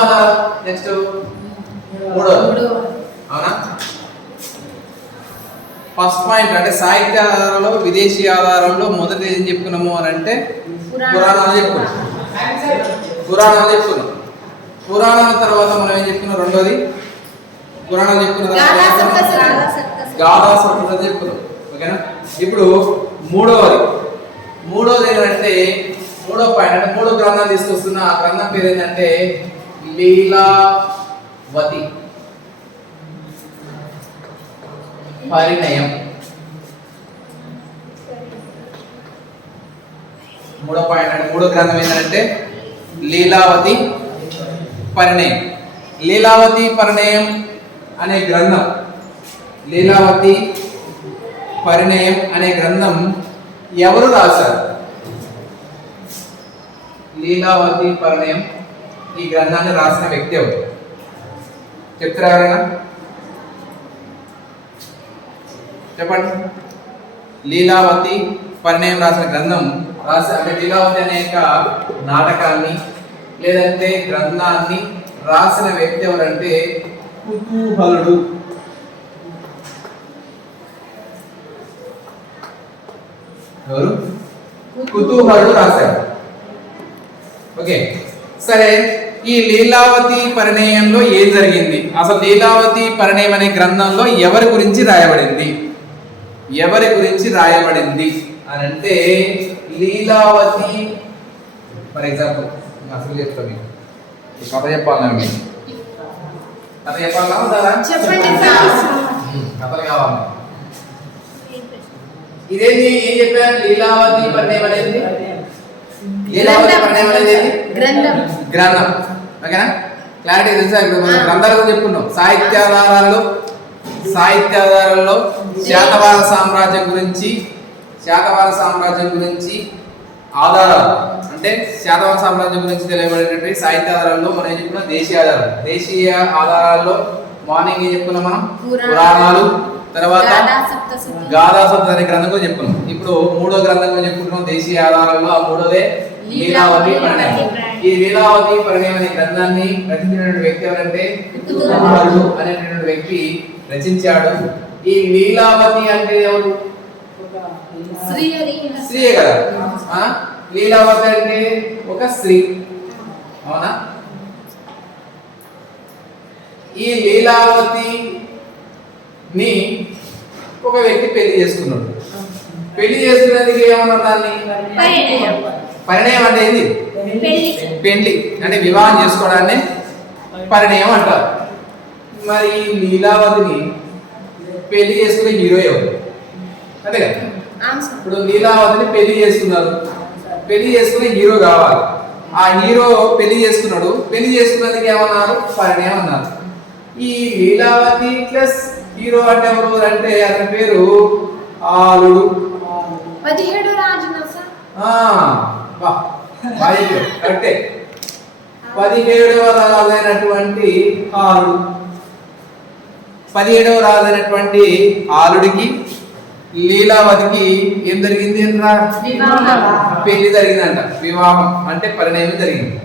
ఆధారం నెక్స్ట్ మూడోది అవునా. ఫస్ట్ పాయింట్ అంటే సాహిత్య ఆధారంలో విదేశీ ఆధారంలో మొదటి ఏం చెప్పుకున్నాము అని అంటే పురాణాలు చెప్పుకున్నాం. పురాణాల తర్వాత మనం ఏం చెప్పుకున్నాం, రెండోది పురాణాలు చెప్పుకున్న గాథా సప్తశతి చెప్పుకున్నాం. ఓకేనా. ఇప్పుడు మూడోది ఏంటంటే మూడో పాయింట్ అంటే మూడో గ్రంథం తీసుకొస్తున్న ఆ గ్రంథం పేరు ఏంటంటే లీలావతి పరిణయం. మూడో పాయింట్ అంటే మూడో గ్రంథం ఏంటంటే లీలావతి పరిణయం. లీలావతి పరిణయం అనే గ్రంథం, లీలావతి పరిణయం అనే గ్రంథం ఎవరు రాశారు? లీలావతి పరిణయం ఈ గ్రంథాన్ని రాసిన వ్యక్తి ఎవరు చెప్తారా ఎవరైనా? చెప్పండి. లీలావతి పరిణయం రాసిన గ్రంథం అంటే లీలావతి అనేక నాటకాన్ని లేదంటే గ్రంథాన్ని రాసిన వ్యక్తి ఎవరంటే కుతూహలుడు. ఎవరు? కుతూహలుడు రాశారు. ఓకే సరే, ఈ లీలావతి పరిణయంలో ఏం జరిగింది? అసలు లీలావతి పరిణయం అనే గ్రంథంలో ఎవరి గురించి రాయబడింది అని అంటే లీలావతి ఫర్ ఎగ్జాంపుల్ అసలు చెప్తా మీకు కథ చెప్పాలన్నా కథలు కావాలి. ఇదేంటి ఏం చెప్పారు? లీలావతి పరిణయం అనేది గ్రంథం. ఓకేనా, క్లారిటీ తెలుసా? ఇప్పుడు మనం గ్రంథాల గురించి చెప్పుకున్నాం. సాహిత్యాధారాల్లో శాతవాహన సామ్రాజ్యం గురించి ఆధారాలు అంటే శాతవాహన సామ్రాజ్యం గురించి తెలియబడేటువంటి సాహిత్యాధారాల్లో మనం ఏం చెప్పుకున్నాం? దేశీయ ఆధారాల్లో మార్నింగ్ ఏం చెప్పుకున్నాం మనం? పురాణాలు, తర్వాత గాథా సప్తశతి అనే గ్రంథం కూడా చెప్పుకున్నాం. ఇప్పుడు మూడో గ్రంథం కూడా చెప్పుకుంటున్నాం దేశీయ ఆధారాల్లో. ఆ మూడోదే లీలావతి పరిణయం. ఈ లీలావతి పరిణయం అనే గ్రంథాన్ని రచించినటువంటి వ్యక్తి ఎవరంటే కుతూహలుడు అనేటువంటి వ్యక్తి రచించాడు. ఈ లీలావతి అంటే ఎవరు? స్త్రీయే కదా. లీలావతి అంటే ఒక స్త్రీ, అవునా? ఈ లీలావతిని ఒక వ్యక్తి పెళ్లి చేసుకున్నాడు. పెళ్లి చేసుకునేందుకు ఏమన్నా దాన్ని పరిణయం అంటే ఏంది? పెళ్లి అంటే వివాహం చేసుకోవడాన్ని పరిణయం అంటారు. మరి లీలావతిని పెళ్లి చేసుకునే హీరో ఎవరు? అంతే కదా. ఇప్పుడు లీలావతిని పెళ్లి చేసుకున్నారు, పెళ్లి చేసుకునే హీరో కావాలి. ఆ హీరో పెళ్లి చేసుకున్నాడు, పెళ్లి చేసుకున్నందుకు ఏమన్నారు? పరిణయం అన్నారు. ఈ లీలావతి ప్లస్ హీరో అంటే ఎవరు అంటే అతని పేరు ఆలుడు. 17వ రాజు కరెక్టే. 17వ రాజైనటువంటి ఆలుడు. 17వ రాజైనటువంటి ఆలుడికి లీలావతికి ఏం జరిగింది అంటారా? పెళ్లి జరిగిందంట. వివాహం అంటే పరిణయం జరిగింది.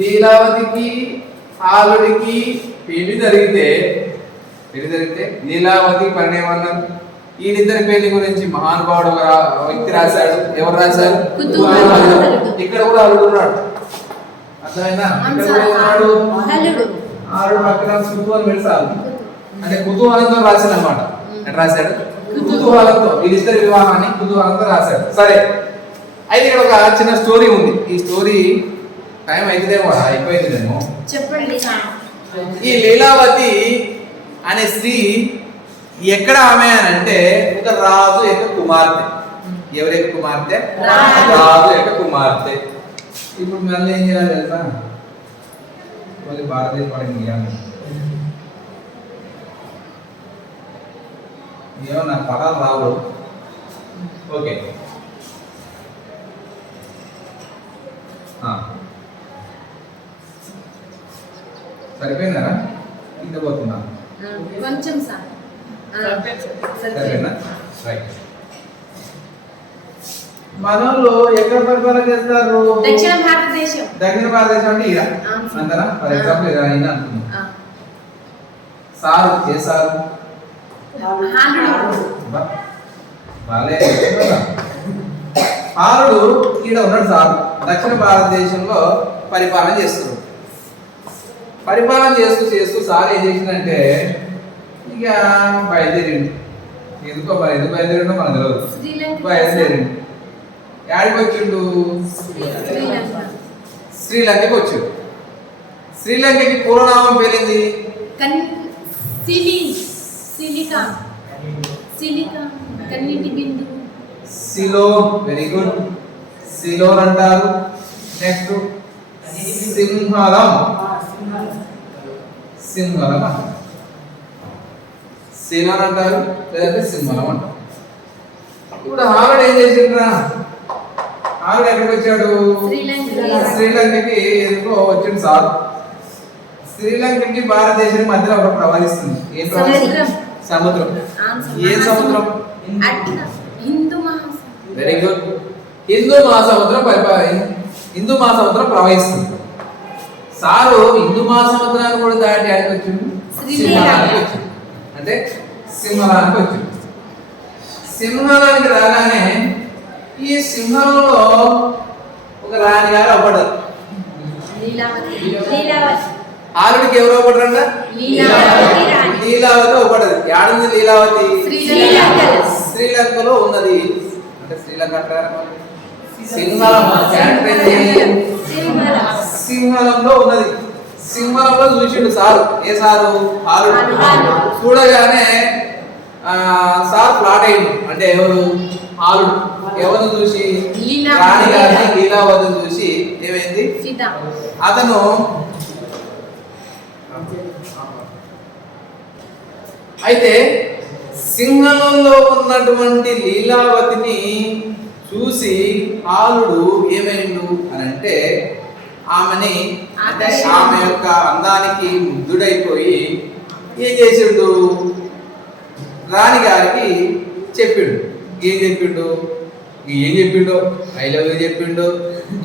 లీలావతికి ఆలుడికి పెళ్లి జరిగితే లీలావతి పరిణయం అన్నారు. ఈయనిద్దరి పెళ్లి గురించి మహానుభావుడు వ్యక్తి రాశాడు. ఎవరు రాశారు? ఇక్కడ కూడా అల్లుడు ఉన్నాడు. అర్థమైందా? ఇక్కడ కూడా ఉన్నాడు ఆలుడు పక్కన కుతూహలం పెడతారు అంటే కుతూహలంతో రాశాడు అన్నమాట. ఎట్లా రాశాడు? కుతూహలంతో. వీళ్ళిద్దరి వివాహాన్ని కుతూహలంతో రాశాడు. సరే, అయితే ఇక్కడ ఒక చిన్న స్టోరీ ఉంది. ఈ స్టోరీ టైం అయితేమో అయిపోయిందేమో చెప్పండి. ఈ లీలావతి అనే స్త్రీ ఎక్కడ ఆమె అని అంటే ఒక రాజు యొక్క కుమార్తె. ఎవరి యొక్క కుమార్తె? రాజు యొక్క కుమార్తె. ఇప్పుడు మళ్ళీ ఏం చేయాలి తెలుసా? మళ్ళీ భారతదేశ పరంగా ఏమో నాకు పదాలు రావు. ఓకే, సరిపోయిందా? ఇంత పోతున్నా కొంచెం సార్. సరిపోయిందా? రైట్. మనోళ్ళు ఎక్కడ పరిపాలన చేస్తారు? దక్షిణ భారతదేశం. దక్షిణ భారతదేశం అంటే ఇరా అంతనా? ఫర్ ఎగ్జాంపుల్ ఇలా అయినా అనుకున్నాం. సారు ఏ సారు? వాళ్ళే హారుడు ఈడ ఉన్నాడు. సారు దక్షిణ భారతదేశంలో పరిపాలన చేస్తున్నాడు. పరిపాలన చేస్తూ చేస్తూ సార్ ఏం చేసిందంటే ఇక బయలుదేరిండు. ఎందుకు బయలుదేరిండో మనకు తెలియదు. బయలుదేరిండు. యాడికి వచ్చిండు? శ్రీలంకకి వచ్చాడు. శ్రీలంకకి పూర్వనామం పేరేంది? సిలోన్. Very good. సిలోన్ అంటారు. నెక్స్ట్ సింహళం. సింహళం అంటారు. సిలోన్ అంటారు లేదంటే సింహళం అంటారు. ఇప్పుడు హారుడు ఏం చేసిండ్రా? హారుడు ఎక్కడికి వచ్చాడు? శ్రీలంకకి ఎందుకో వచ్చిండు సార్. శ్రీలంకకి భారతదేశానికి మధ్యలో ఒకటి ప్రవహిస్తుంది. ఏం ప్రవహిస్తుంది? సముద్రం. ఏ సముద్రం? Very good. హిందూ మహాసముద్రం హిందూ మహాసముద్రం ప్రవహిస్తుంది. సారు హిందూ మహాసముద్రాన్ని కూడా దాటి ఆడికి వచ్చిండు. సింహళానికి వచ్చిండు. అంటే సింహళానికి వచ్చిండు. సింహళానికి రాగానే ఈ సింహంలో ఒక రాణి గారు అవ్వడారు. ఆరుడికి ఎవరు అవ్వడరంట? లీలావతి అవ్వడదు. యాడుంది లీలావతి? శ్రీలంకలో ఉన్నది. అంటే శ్రీలంక సింహళంలో ఉన్నది. సింహళంలో చూసిండు సారు. ఏ సారు? ఆరుడు. చూడగానే సార్ ఫ్లాట్ అయింది. అంటే ఎవరు? ఆరుడు. ఎవరు చూసి? రాణి గారిని లీలావతిని చూసి ఏమైంది? అతను అయితే సింహంలో ఉన్నటువంటి లీలావతిని చూసి ఆలుడు ఏమైండు అని అంటే ఆమె యొక్క అందానికి ముగ్ధుడైపోయి ఏం చేసిండు? రాణి గారికి చెప్పిండు. ఏం చెప్పిండు? ఐ లవ్ యూ చెప్పిండు,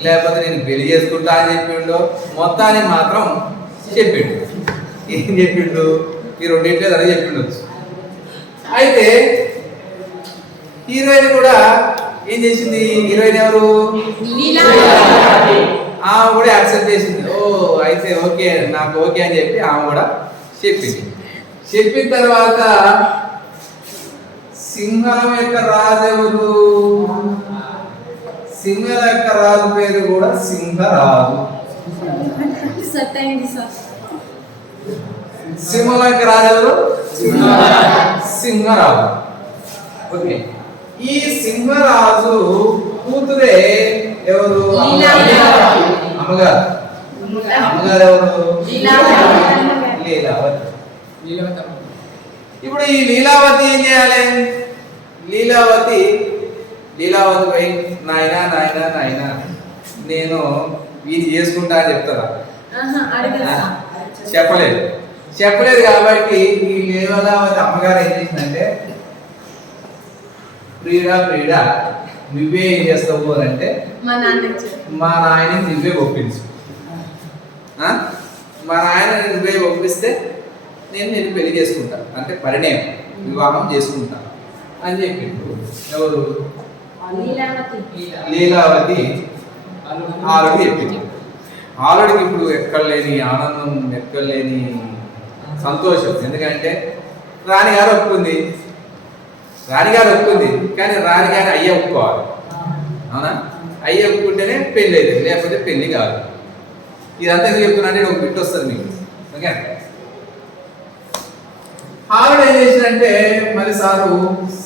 లేకపోతే నేను పెళ్లి చేసుకుంటా అని చెప్పిండు. మొత్తానికి మాత్రం చెప్పిండు. ఏం చెప్పిండు? ఈ రెండింటిలో అదే చెప్పిండు. అయితే హీరోయిన్ కూడా ఏం చేసింది? హీరోయిన్ ఎవరు? ఆమె కూడా యాక్సెప్ట్ చేసింది. ఓ అయితే ఓకే, నాకు ఓకే అని చెప్పి ఆమె కూడా చెప్పింది. చెప్పిన తర్వాత సింహం యొక్క రాజు ఎవరు? సింహం యొక్క రాజు పేరు కూడా సింహరాజు. సింహం యొక్క రాజు ఎవరు? సింహరాజు. ఓకే. ఈ సింహరాజు కూతురే ఎవరు? అమ్మగారు. అమ్మగారు ఎవరు? లీలావతి. ఇప్పుడు ఈ లీలావతి ఏం చేయాలి? లీలావతి పై నాయనా నేను వీధి చేసుకుంటా అని చెప్తారా? చెప్పలేదు కాబట్టి ఈ లీలావతి అమ్మగారు ఏం చేసిందంటే ప్రియుడా నువ్వే ఏం చేస్తావు అని అంటే మా నాయన నువ్వే ఒప్పించు. మా నాయన నువ్వే ఒప్పిస్తే నేను పెళ్లి చేసుకుంటా, అంటే పరిణయం వివాహం చేసుకుంటా అని చెప్పిండు. ఎవరు? లీలావతి ఆల్రెడీ చెప్పింది. ఆల్రెడీకి ఇప్పుడు ఎక్కడలేని ఆనందం, ఎక్కడలేని సంతోషం. ఎందుకంటే రాణిగారు ఒప్పుకుంది. కానీ రాణిగారి అయ్య ఒప్పుకోవాలి. అవునా? అయ్య ఒప్పుకుంటేనే పెళ్ళి అయితే, లేకపోతే పెళ్లి కాదు. ఇదంతా ఎందుకు చెప్తున్నా అంటే ఒక బిట్ వస్తుంది మీకు. ఓకే. ఆవిడ ఏం చేసిందంటే మరి సారు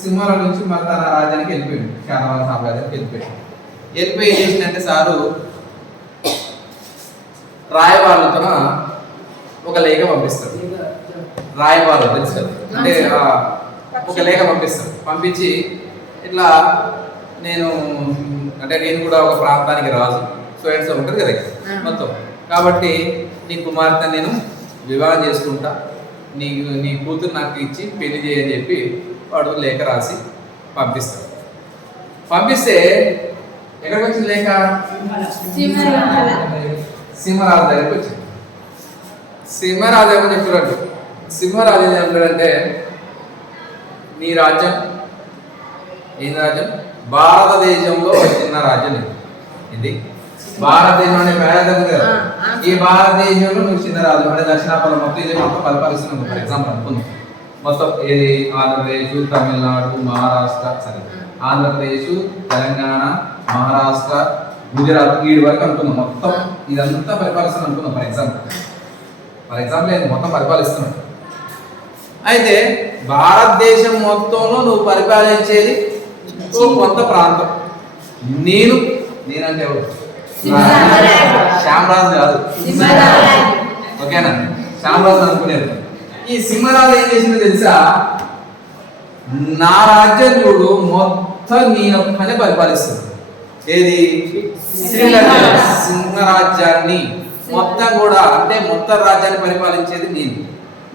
సింహాల నుంచి మరి తన రాజ్యానికి వెళ్ళిపోయాడు. శాతవాహన సామ్రాజ్యానికి వెళ్ళిపోయి ఏం చేసిందంటే సారు రాయబారులతో ఒక లేఖ పంపిస్తాడు. రాయబారు తెలుసు కదా, అంటే ఒక లేఖ పంపిస్తాడు. పంపించి ఇట్లా నేను కూడా ఒక ప్రాంతానికి రాజు, సో అండ్ సో ఉంటుంది కదా మొత్తం. కాబట్టి నీ కుమార్తె నేను వివాహం చేసుకుంటా, నీ కూతురు నాకు ఇచ్చి పెళ్లి చేయని చెప్పి వాడు లేఖ రాసి పంపిస్తాడు. పంపిస్తే ఎక్కడికి వచ్చింది లేక? సింహరాజు. సింహరాజు దగ్గరికి వచ్చింది. సింహరాజు ఏమని చెప్తున్నాడు? సింహరాజు ఏం చెప్తాడంటే, నీ రాజ్యం ఏం రాజ్యం? భారతదేశంలో ఒక చిన్న రాజ్యం ఇది. భారతదేశం అనే పేద ఉంది కదా, ఈ భారతదేశంలో నువ్వు చిన్న రాజు అంటే దక్షిణాపన మొత్తం ఇది మొత్తం పరిపాలిస్తున్నావు. ఫర్ ఎగ్జాంపుల్ అనుకుందాం, మొత్తం ఏది ఆంధ్రప్రదేశ్, తమిళనాడు, మహారాష్ట్ర, సరే ఆంధ్రప్రదేశ్, తెలంగాణ, మహారాష్ట్ర, గుజరాత్ వీడి వరకు అనుకుందాం. మొత్తం ఇదంతా పరిపాలిస్తున్నాం అనుకుందాం. ఫర్ ఎగ్జాంపుల్ ఏంటి, మొత్తం పరిపాలిస్తున్నాడు. అయితే భారతదేశం మొత్తంలో నువ్వు పరిపాలించేది ఓ కొంత ప్రాంతం. నేనంటే ఎవరు? శ్యామరాజు కాదు, ఓకేనా? శ్యామరాజు అనుకునేది. ఈ సింహరాజు ఏం చేసిందో తెలుసా? నా రాజ్యం చూడు మొత్తం నేనొక్కనే పరిపాలిస్తుంది. ఏది? సింహరాజ్యాన్ని మొత్తం కూడా, అంటే మొత్తం రాజ్యాన్ని పరిపాలించేది నేను.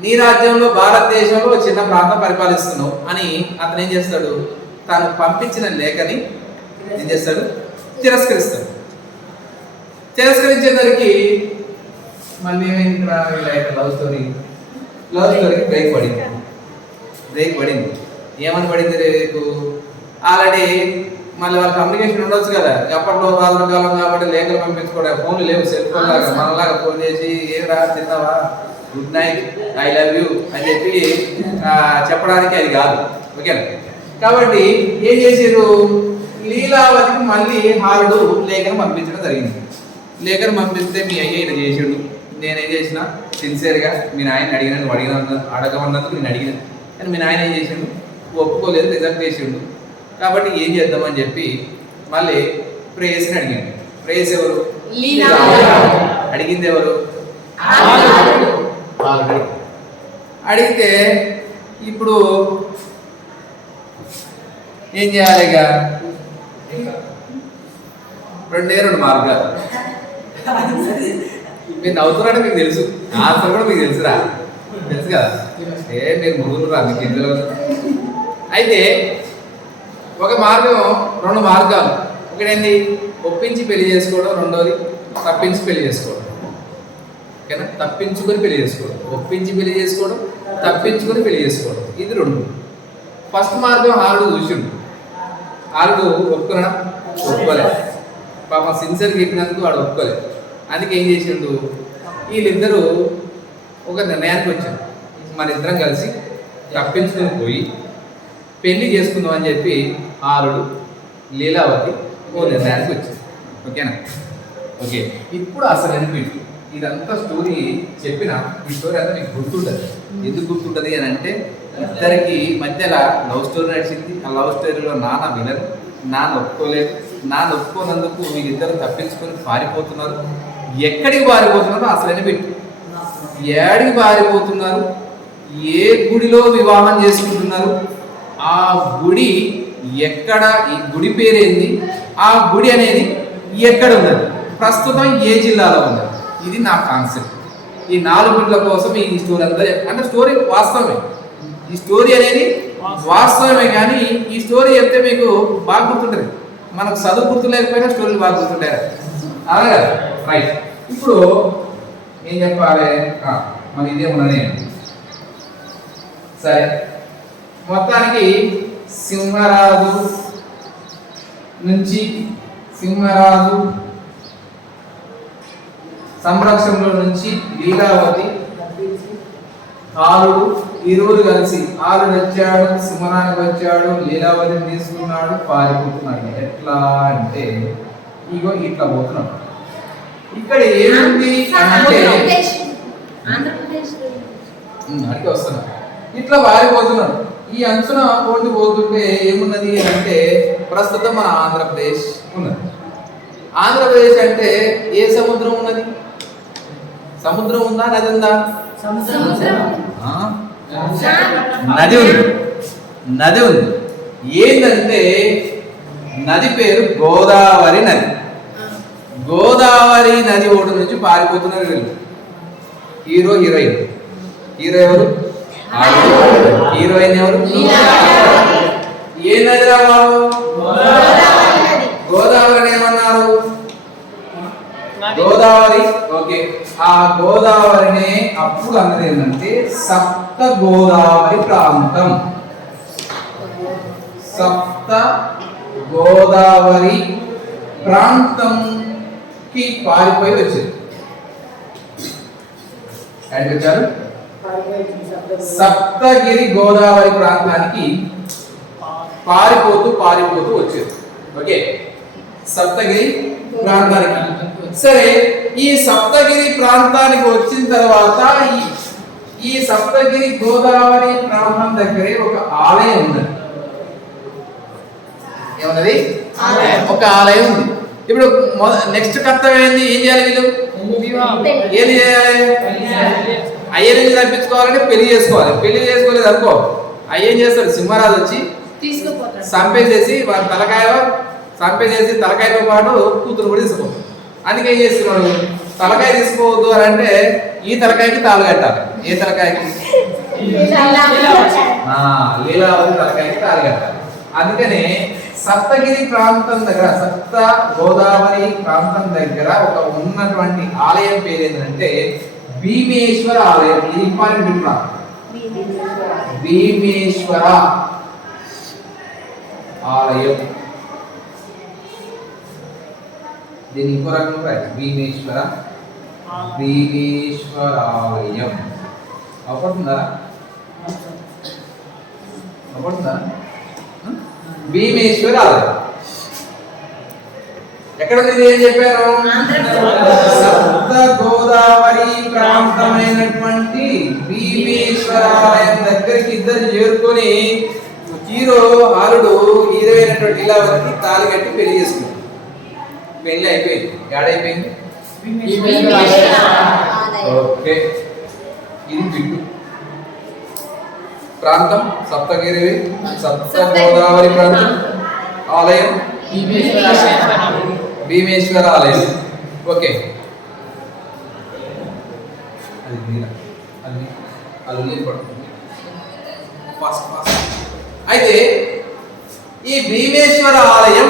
నీ రాజ్యంలో భారతదేశంలో చిన్న ప్రాంతం పరిపాలిస్తున్నావు అని అతను ఏం చేస్తాడు? తాను పంపించిన లేఖని ఏం చేస్తాడు? తిరస్కరిస్తాడు. తిరస్కరించేసరికి మళ్ళీ ఏమైంది? లవ్ స్టోరీకి బ్రేక్ పడింది. ఏమని పడింది రేపు? ఆల్రెడీ మళ్ళీ వాళ్ళ కమ్యూనికేషన్ ఉండొచ్చు కదా. అప్పట్లో రాజుల కాలం కాబట్టి లేఖలు పంపించుకోవడం, ఫోన్లు లేవు, సెల్ ఫోన్ లాగా మనలాగా ఫోన్ చేసి ఏరా తిన్నావా, good night, I love you అని చెప్పి చెప్పడానికి అది కాదు, ఓకేనా? కాబట్టి ఏం చేసారు? లీలావతికి మళ్ళీ హారుడు లేఖను పంపించడం జరిగింది. లేఖను పంపిస్తే మీ అయ్య ఇలా చేసాడు, నేనేం చేసిన సిన్సియర్గా మీ నాయన అడిగినాను, అడగమన్నందుకు నేను అడిగిన, కానీ మీ నాయన ఏం చేసాడు? ఒప్పుకోలేదు, రిజెక్ట్ చేసిండు. కాబట్టి ఏం చేద్దామని చెప్పి మళ్ళీ ప్రేయస్ని అడిగాను. ప్రేయస్ ఎవరు? అడిగింది ఎవరు? అడిగితే ఇప్పుడు ఏం చేయాలి? ఇక రెండు మార్గాలు. మీరు నవ్వుతున్నారంటే మీకు తెలుసు, ఆన్సర్ కూడా మీకు తెలుసు కదా. మీరు ముగ్గురు రా, మీకు ఎందులో. అయితే ఒక మార్గం, రెండు మార్గాలు. ఒకటేంటి? ఒప్పించి పెళ్లి చేసుకోవడం, రెండోది తప్పించి పెళ్లి చేసుకోవడం, ఓకేనా? తప్పించుకొని పెళ్లి చేసుకోవడం, ఒప్పించి పెళ్లి చేసుకోవడం, తప్పించుకొని పెళ్లి చేసుకోవడం, ఇది రెండు. ఫస్ట్ మార్గం హారుడు చూసిండు. హారుడు ఒప్పుకున్నా? ఒప్పుకోలేదు. పాప సిన్సియర్గా చెప్పినందుకు వాడు ఒప్పుకోలేదు. అందుకే ఏం చేసిండు? వీళ్ళిద్దరూ ఒక నిర్ణయానికి వచ్చారు. మన ఇద్దరం కలిసి తప్పించుకొని పోయి పెళ్లి చేసుకుందాం అని చెప్పి హారుడు, లీలావతి ఓ నిర్ణయానికి వచ్చారు, ఓకేనా? ఓకే, ఇప్పుడు అసలు అనిపించు ఇదంతా స్టోరీ చెప్పిన ఈ స్టోరీ అంతా మీకు గుర్తుంటుంది. ఎందుకు గుర్తుంటుంది అని అంటే, ఇద్దరికి మధ్యలో లవ్ స్టోరీ నడిచింది. ఆ లవ్ స్టోరీలో నాన్న విలన్, నాన్న ఒప్పుకోలేదు. నాన్న ఒప్పుకోనందుకు వీళ్ళిద్దరు తప్పించుకొని పారిపోతున్నారు. ఎక్కడికి పారిపోతున్నారో అసలు అనిపించు. ఏడికి పారిపోతున్నారు? ఏ గుడిలో వివాహం చేసుకుంటున్నారు? ఆ గుడి ఎక్కడ? ఈ గుడి పేరేంది? ఆ గుడి అనేది ఎక్కడ ఉన్నది? ప్రస్తుతం ఏ జిల్లాలో ఉన్నది? ఇది నా కాన్సెప్ట్. ఈ 4 బిడ్ల కోసం ఈ స్టోరీ అంతా. అంటే స్టోరీ వాస్తవమే, ఈ స్టోరీ అనేది వాస్తవమే, కానీ ఈ స్టోరీ చెప్తే మీకు బాగా గుర్తుంటుంది. మనకు చదువు గుర్తు లేకపోయినా స్టోరీలు బాగా గుర్తుంటారు, అలాగే రైట్. ఇప్పుడు ఏం చెప్పాలి? మన ఇదే ఉన్నది. సరే, మొత్తానికి సింహరాజు సంరక్షణలో నుంచి లీలావతి, హారుడు ఇరువురు కలిసి, హారుడు వచ్చాడు, సింహరానికి వచ్చాడు, లీలావతిని తీసుకున్నాడు, పారిపోతున్నాడు. ఎట్లా అంటే ఇగో ఇట్లా పోతున్నాడు. ఇక్కడ ఏముంది అంటే అడిగి వస్తున్నాడు, ఇట్లా పారిపోతున్నాడు. ఈ అంచున పోతుంటే ఏమున్నది అంటే ప్రస్తుతం మన ఆంధ్రప్రదేశ్ ఉన్నది. ఆంధ్రప్రదేశ్ అంటే ఏ సముద్రం ఉన్నది? సముద్రం ఉందా, నది ఉందా? నది ఉంది. ఏంటంటే నది పేరు గోదావరి నది. గోదావరి నది ఒడ్డు నుంచి పారిపోతున్నారు వీళ్ళు. Hero heroine. హీరో ఎవరు? హీరోయిన్ ఎవరు? ఏ నది రా బాబు? గోదావరి గోదావరి. ఓకే, ఆ గోదావరిని అప్పుడు అన్నది ఏంటంటే సప్త గోదావరి ప్రాంతం. సప్త గోదావరి ప్రాంతంకి పారిపోయి వచ్చింది. వచ్చారు సప్తగిరి గోదావరి ప్రాంతానికి పారిపోతూ వచ్చేది. ఓకే, సప్తగిరి ప్రాంతానికి. సరే, ఈ సప్తగిరి ప్రాంతానికి వచ్చిన తర్వాత ఈ సప్తగిరి గోదావరి ప్రాంతం దగ్గరే ఒక ఆలయం ఉంది. ఏమన్నది? ఒక ఆలయం ఉంది. ఇప్పుడు నెక్స్ట్ కర్తవ్యం ఏంది? ఏం చేయాలి వీళ్ళు? ఏం చేయాలి? అయ్యని తప్పించుకోవాలంటే పెళ్లి చేసుకోవాలి. పెళ్లి చేసుకోలేదు అనుకో, అయ్యేం చేస్తాడు? సింహరాజు వచ్చి చంపేసేసి వారి చంపేసేసి తలకాయతో పాటు కూతురు కూడా తీసుకోవాలి. అందుకే ఏం చేస్తున్నాడు? తలకాయ తీసుకోవద్దు అని అంటే ఈ తలకాయకి తాళు కట్టాలి. ఏ తలకాయకి? లీలావతి తలకాయకి తాళు కట్టాలి. అందుకనే సప్తగిరి ప్రాంతం దగ్గర, సప్త గోదావరి ప్రాంతం దగ్గర ఒక ఉన్నటువంటి ఆలయం పేరు ఏంటంటే భీమేశ్వర ఆలయం. ఇది ఇంపార్టెంట్ విన్నా. భీమేశ్వర ఆలయం. దీని ఇంకో రకంగా భీమేశ్వర ఆలయం. అవపడుతుందా? భీమేశ్వర ఆలయం ఎక్కడ ఉంది? ఏం చెప్పారు? సప్త గోదావరి ప్రాంతమైనటువంటి భీమేశ్వర ఆలయం దగ్గరికి ఇద్దరు చేరుకొని హీరో ఆరుడు హీరోయినటువంటి లీలావతికి తాళి కట్టి పెళ్లి చేసుకున్నాడు. పెళ్లి అయిపోయింది. ఏడైపోయింది? ఓకే, ఇది బిడ్డు ప్రాంతం. సప్తగిరి సప్త గోదావరి ప్రాంతం ఆలయం భీమేశ్వర ఆలయం. ఓకే, అయితే ఈ భీమేశ్వర ఆలయం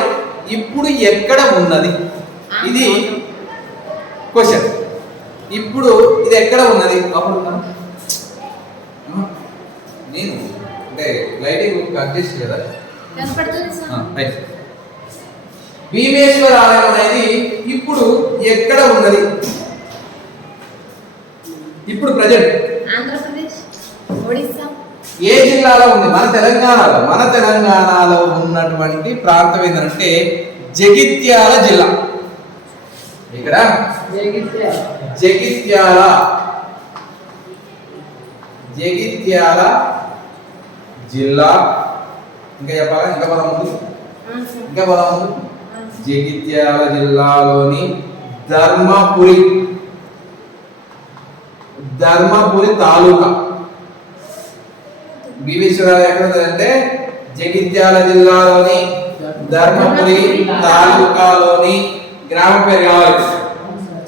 ఇప్పుడు ఎక్కడ ఉన్నది? ఇది క్వశ్చన్. ఇప్పుడు ఇది ఎక్కడ ఉన్నది? అప్పుడు నేను అంటే లైటింగ్ అడ్జస్ట్ కదా. భీమేశ్వర ఆలయం అనేది ఇప్పుడు ఎక్కడ ఉన్నది? ఇప్పుడు ప్రజెంట్ ఆంధ్రప్రదేశ్, ఒడిశా, ఏ జిల్లాలో ఉంది? మన తెలంగాణలో ఉన్నటువంటి ప్రాంతం ఏంటంటే జగిత్యాల జిల్లా. ఇక్కడ జగిత్యాల జిల్లా. ఇంకా చెప్పాలా? ఇంకా బలం ఉంది. జగిత్యాల జిల్లాలోని ధర్మపురి తాలూకా. భీమేశ్వర ఎక్కడ ఉందంటే జగిత్యాల జిల్లాలోని ధర్మపురి తాలూకాలోని గ్రామం పేరు కావాలి.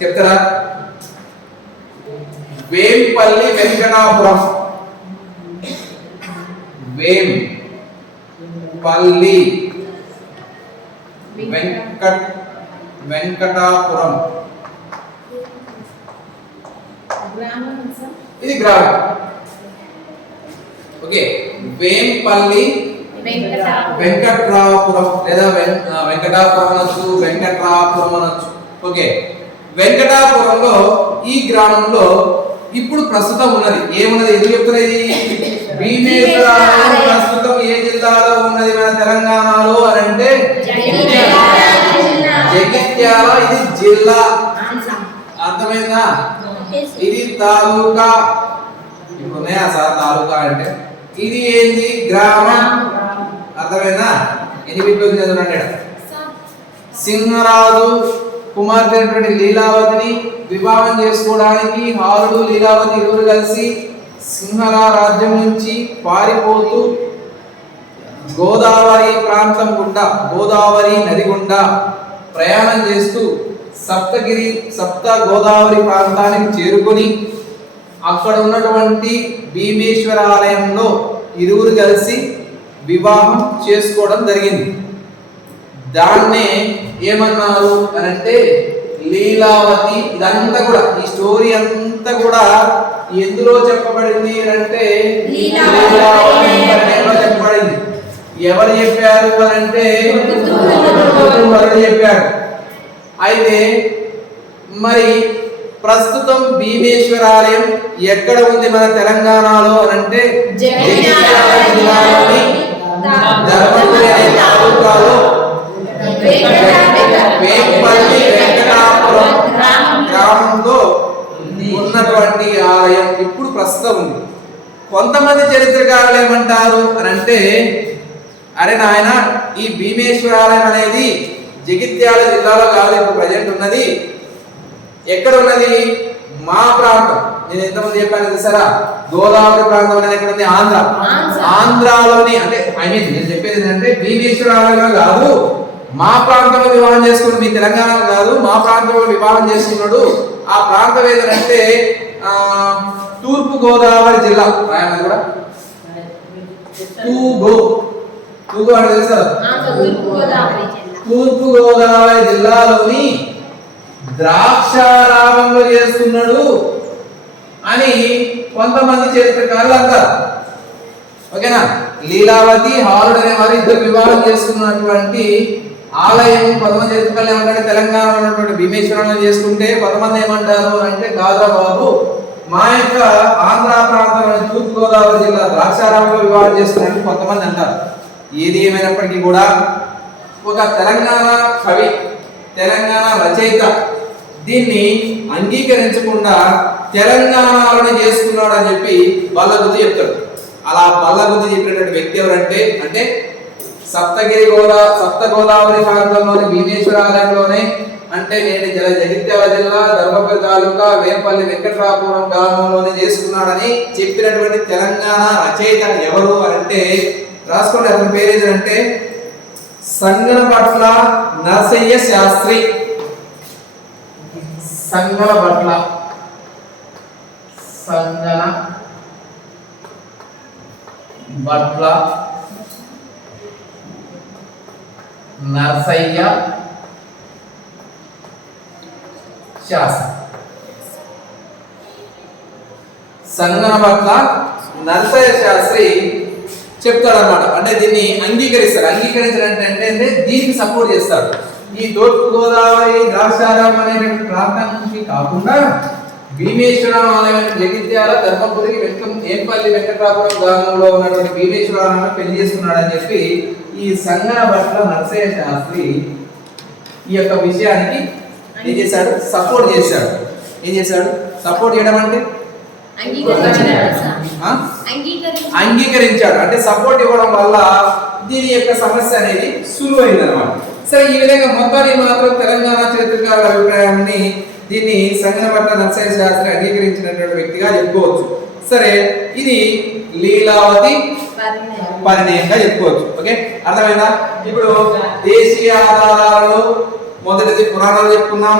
చెప్తారా? వేంపల్లి వెంకటాపురం. వేంపల్లి వెంకటాపురం. ఇది గ్రామం. ఓకే, వేంపల్లి వెంకట్రాపురం లేదా వెంకటాపురం అనొచ్చు, వెంకట్రాపురం అనొచ్చు. ఓకే, వెంకటాపురంలో ఈ గ్రామంలో ఇప్పుడు ప్రస్తుతం ఉన్నది ఏమున్నది? ఎందుకు చెప్తున్నది? భీమేశ్వర ఆలయం ప్రస్తుతం ఏ జిల్లాలో ఉన్నది? మన తెలంగాణలో అని అంటే జగిత్యాల. ఇది జిల్లా, అర్థమైందా? ఇది తాలూకా. ఇప్పుడు ఉన్నాయా సార్ తాలూకా అంటే? ఇది ఏంది? గ్రామం. అర్థమైందా? ఎన్ని బిట్లు చదువునండి. సింహరాజు కుమార్తె అయినటువంటి లీలావతిని వివాహం చేసుకోవడానికి హారుడు లీలావతి ఇరువురు కలిసి సింహరా రాజ్యం నుంచి పారిపోతూ గోదావరి ప్రాంతం గుండా, గోదావరి నది గుండా ప్రయాణం చేస్తూ సప్త గోదావరి ప్రాంతానికి చేరుకొని అక్కడ ఉన్నటువంటి భీమేశ్వర ఆలయంలో ఇరువురు కలిసి వివాహం చేసుకోవడం జరిగింది. దాన్నే ఏమన్నారు అని అంటే లీలావతి. ఇదంతా కూడా ఈ స్టోరీ అంతా కూడా ఎందులో చెప్పబడింది అంటే లీలావతి పరిణయంలో చెప్పబడింది. ఎవరు చెప్పారు అని అంటే కుతూహలుడు చెప్పాడు. అయితే మరి ప్రస్తుతం భీమేశ్వరాలయం ఎక్కడ ఉంది మన తెలంగాణలో అని అంటే జగిత్యాల జిల్లాలోని ధర్మపురి అనే తాలూకాలో వేంపల్లి వెంకటాపురం గ్రామంలో ఉన్నటువంటి ఆలయం ఇప్పుడు ప్రస్తుతం ఉంది. కొంతమంది చరిత్రకారులు ఏమంటారు అని అంటే, అరే నాయన, ఈ భీమేశ్వరాలయం అనేది జగిత్యాల జిల్లాలో కాదు ఇప్పుడు ప్రజెంట్ ఉన్నది. ఎక్కడ ఉన్నది? మా ప్రాంతం. నేను ఎంతమంది చెప్పాను తెలుసారా? గోదావరి ప్రాంతం అనేది ఎక్కడ ఉంది? ఆంధ్రాలోని. అంటే నేను చెప్పేది ఏంటంటే భీమేశ్వరాలయం కాదు, మా ప్రాంతంలో వివాహం చేసుకున్నాడు. మీ తెలంగాణలో కాదు, మా ప్రాంతంలో వివాహం చేసుకున్నాడు. ఆ ప్రాంతం ఏదంటే తూర్పు గోదావరి జిల్లా. కూడా తూగు అంటే తెలుసా? తూర్పు గోదావరి జిల్లాలోని ద్రాక్షారామంలో చేస్తున్నాడు అని కొంతమంది చరిత్రకారులు అంటారు. ఓకేనా? లీలావతి హాలుడు అనే వారు ఇద్దరు వివాహం చేసుకున్నటువంటి ఆలయం కొంతమంది చరిత్రకారులు ఏమంటారు, తెలంగాణలో ఉన్నటువంటి భీమేశ్వరంలో చేసుకుంటే, కొంతమంది ఏమంటారు అంటే కాదురా బాబు, మా యొక్క ఆంధ్ర ప్రాంతంలోని తూర్పు గోదావరి జిల్లా ద్రాక్షారామంలో వివాహం చేస్తున్నట్టు కొంతమంది అంటారు. ఏది ఏమైనప్పటికీ కూడా ఒక తెలంగాణ కవి, తెలంగాణ రచయిత దీన్ని అంగీకరించకుండా తెలంగాణలోనే చేసుకున్నాడు అని చెప్పి బల్లగుద్ది చెప్తాడు. అలా బల్లగుద్ది చెప్పినటువంటి వ్యక్తి ఎవరంటే అంటే సప్త గోదావరి ప్రాంతంలోని భీమేశ్వరాలయంలోనే అంటే నేటి జగిత్యాల జిల్లా ధర్మపురి తాలూకా వేంపల్లి వెంకటాపురం గ్రామంలోనే చేసుకున్నాడని చెప్పినటువంటి తెలంగాణ రచయిత ఎవరు అంటే రాసుకోండి. అతని పేరు ఏదంటే సంగనపట్ల నరసయ్య శాస్త్రి. సంగనపట్ల నరసయ్య శాస్త్రి. సంగనపట్ల నరసయ్య శాస్త్రి చెప్తాడన్నమాట. అంటే దీన్ని అంగీకరిస్తాడు. అంగీకరించాలంటే అంటే దీనికి సపోర్ట్ చేస్తాడు. ఈ తూర్పు గోదావరి ద్రాక్షారామం అనే ప్రాంతం నుంచి కాకుండా భీమేశ్వరం ఆలయం జగిత్యాల ధర్మపురి ఏంపల్లి వెంకటాపురం గ్రామంలో ఉన్నటువంటి భీమేశ్వరాలను పెళ్లి చేసుకున్నాడని చెప్పి ఈ సంగనపట్ల నరసయ్య శాస్త్రి ఈ యొక్క విషయానికి ఏం చేశాడు? సపోర్ట్ చేశాడు. ఏం చేశాడు? సపోర్ట్ చేయడం అంటే అంగీకరించాడు. అంటే సపోర్ట్ ఇవ్వడం వల్ల దీని యొక్క సమస్య అనేది సులువైంది అనమాట. సరే, ఈ విధంగా మొత్తాన్ని మాత్రం తెలంగాణ చరిత్రకారుల అభిప్రాయాన్ని దీన్ని సంగనపట్ల నరసయ్య శాస్త్రి అంగీకరించినటువంటి వ్యక్తిగా చెప్పుకోవచ్చు. సరే, ఇది లీలావతి పరిణయంగా చెప్పుకోవచ్చు. ఓకే, అర్థమైందా? ఇప్పుడు దేశీయ ఆధారాలు మొదటిది పురాణాలు చెప్పుకున్నాం,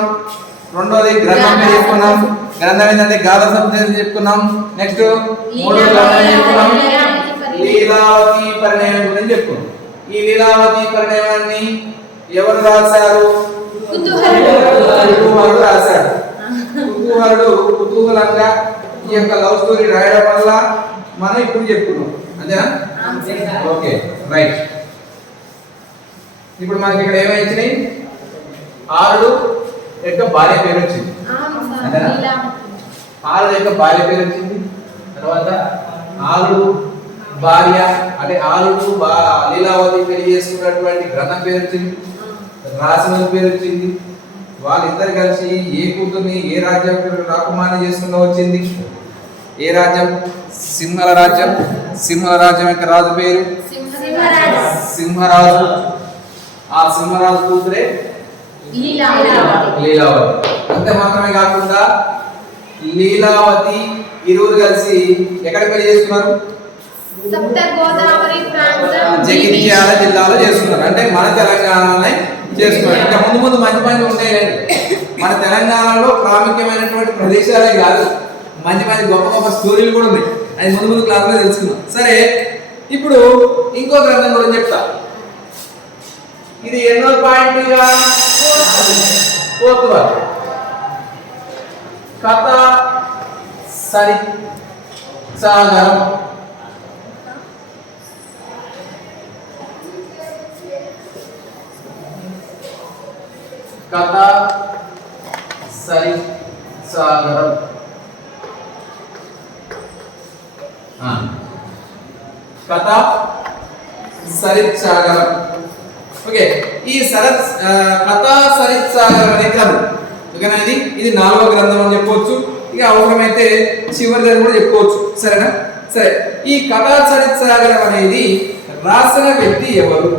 రెండోది గ్రంథం మీద చెప్పుకున్నాం. గ్రంథం ఏంటంటే గాథ సంస్కృతి చెప్పుకున్నాం. నెక్స్ట్ మూడో గ్రంథం చెప్పుకున్నాం, లీలావతి పరిణయం గురించి చెప్పుకున్నాం. ఈ లీలావతి పరిణయాన్ని ఎవరు రాశారు? కుతూహలుడు రాశాడు. కుతూహలుడు కుతూహలంగా ఈ యొక్క లవ్ స్టోరీ రాయడం వల్ల మనం ఇప్పుడు చెప్పుకున్నాం. అంతేనా? Okay, right. ఇప్పుడు మనకి ఇక్కడ ఏమై వచ్చినాయి? ఆరుడు యొక్క భార్య పేరు వచ్చింది. ఆరుడు యొక్క భార్య పేరు వచ్చింది. తర్వాత ఆరుడు భార్య అంటే ఆరుడు లీలావతి పెళ్లి చేసుకున్నటువంటి గ్రంథం పేరు వచ్చింది. రాసిన పేరు వచ్చింది. వాళ్ళిద్దరు కలిసి ఏ కూతుర్ని ఏ రాజ్యం రాకుమారి చేసుకుంటూ వచ్చింది. ఏ రాజ్యం? సింహల రాజ్యం. సింహల రాజ్యం యొక్క రాజు పేరు సింహరాజు. ఆ సింహరాజు కూతురే లీలావతి. అంతే మాత్రమే కాకుండా లీలావతి ఇరువురు కలిసి ఎక్కడ పెళ్లి చేసుకున్నారు? జగిత్యాల జిల్లాలో చేసుకున్నారు. అంటే మన తెలంగాణలోనే చేసుకున్నారు. ఇంకా ముందు ముందు మంచి మంచి ఉంటాయండి. మన తెలంగాణలో ప్రాముఖ్యమైనటువంటి ప్రదేశాలే కాదు, మంచి మంచి గొప్ప గొప్ప స్టోరీలు కూడా ఉన్నాయి. అది ముందు ముందు క్లాస్లో తెలుసుకున్నాం. సరే, ఇప్పుడు ఇంకో గ్రంథం గురించి చెప్తా. ఇది ఎన్నో పాయింట్? ఫోర్త్ వన్ కథ సరి సాగరం. కథ సరి సాగరం. కథ సరిత్ సాగరం. ఓకే, ఈ కథా సరిత్ సాగరం అనే గ్రంథం ఓకేనా, ఇది 4వ గ్రంథం అని చెప్పవచ్చు. ఇక అవసరమైతే చివరిదని కూడా చెప్పుకోవచ్చు. సరేనా? సరే, ఈ కథా సరిత్ సాగరం అనేది రాసిన వ్యక్తి ఎవరు?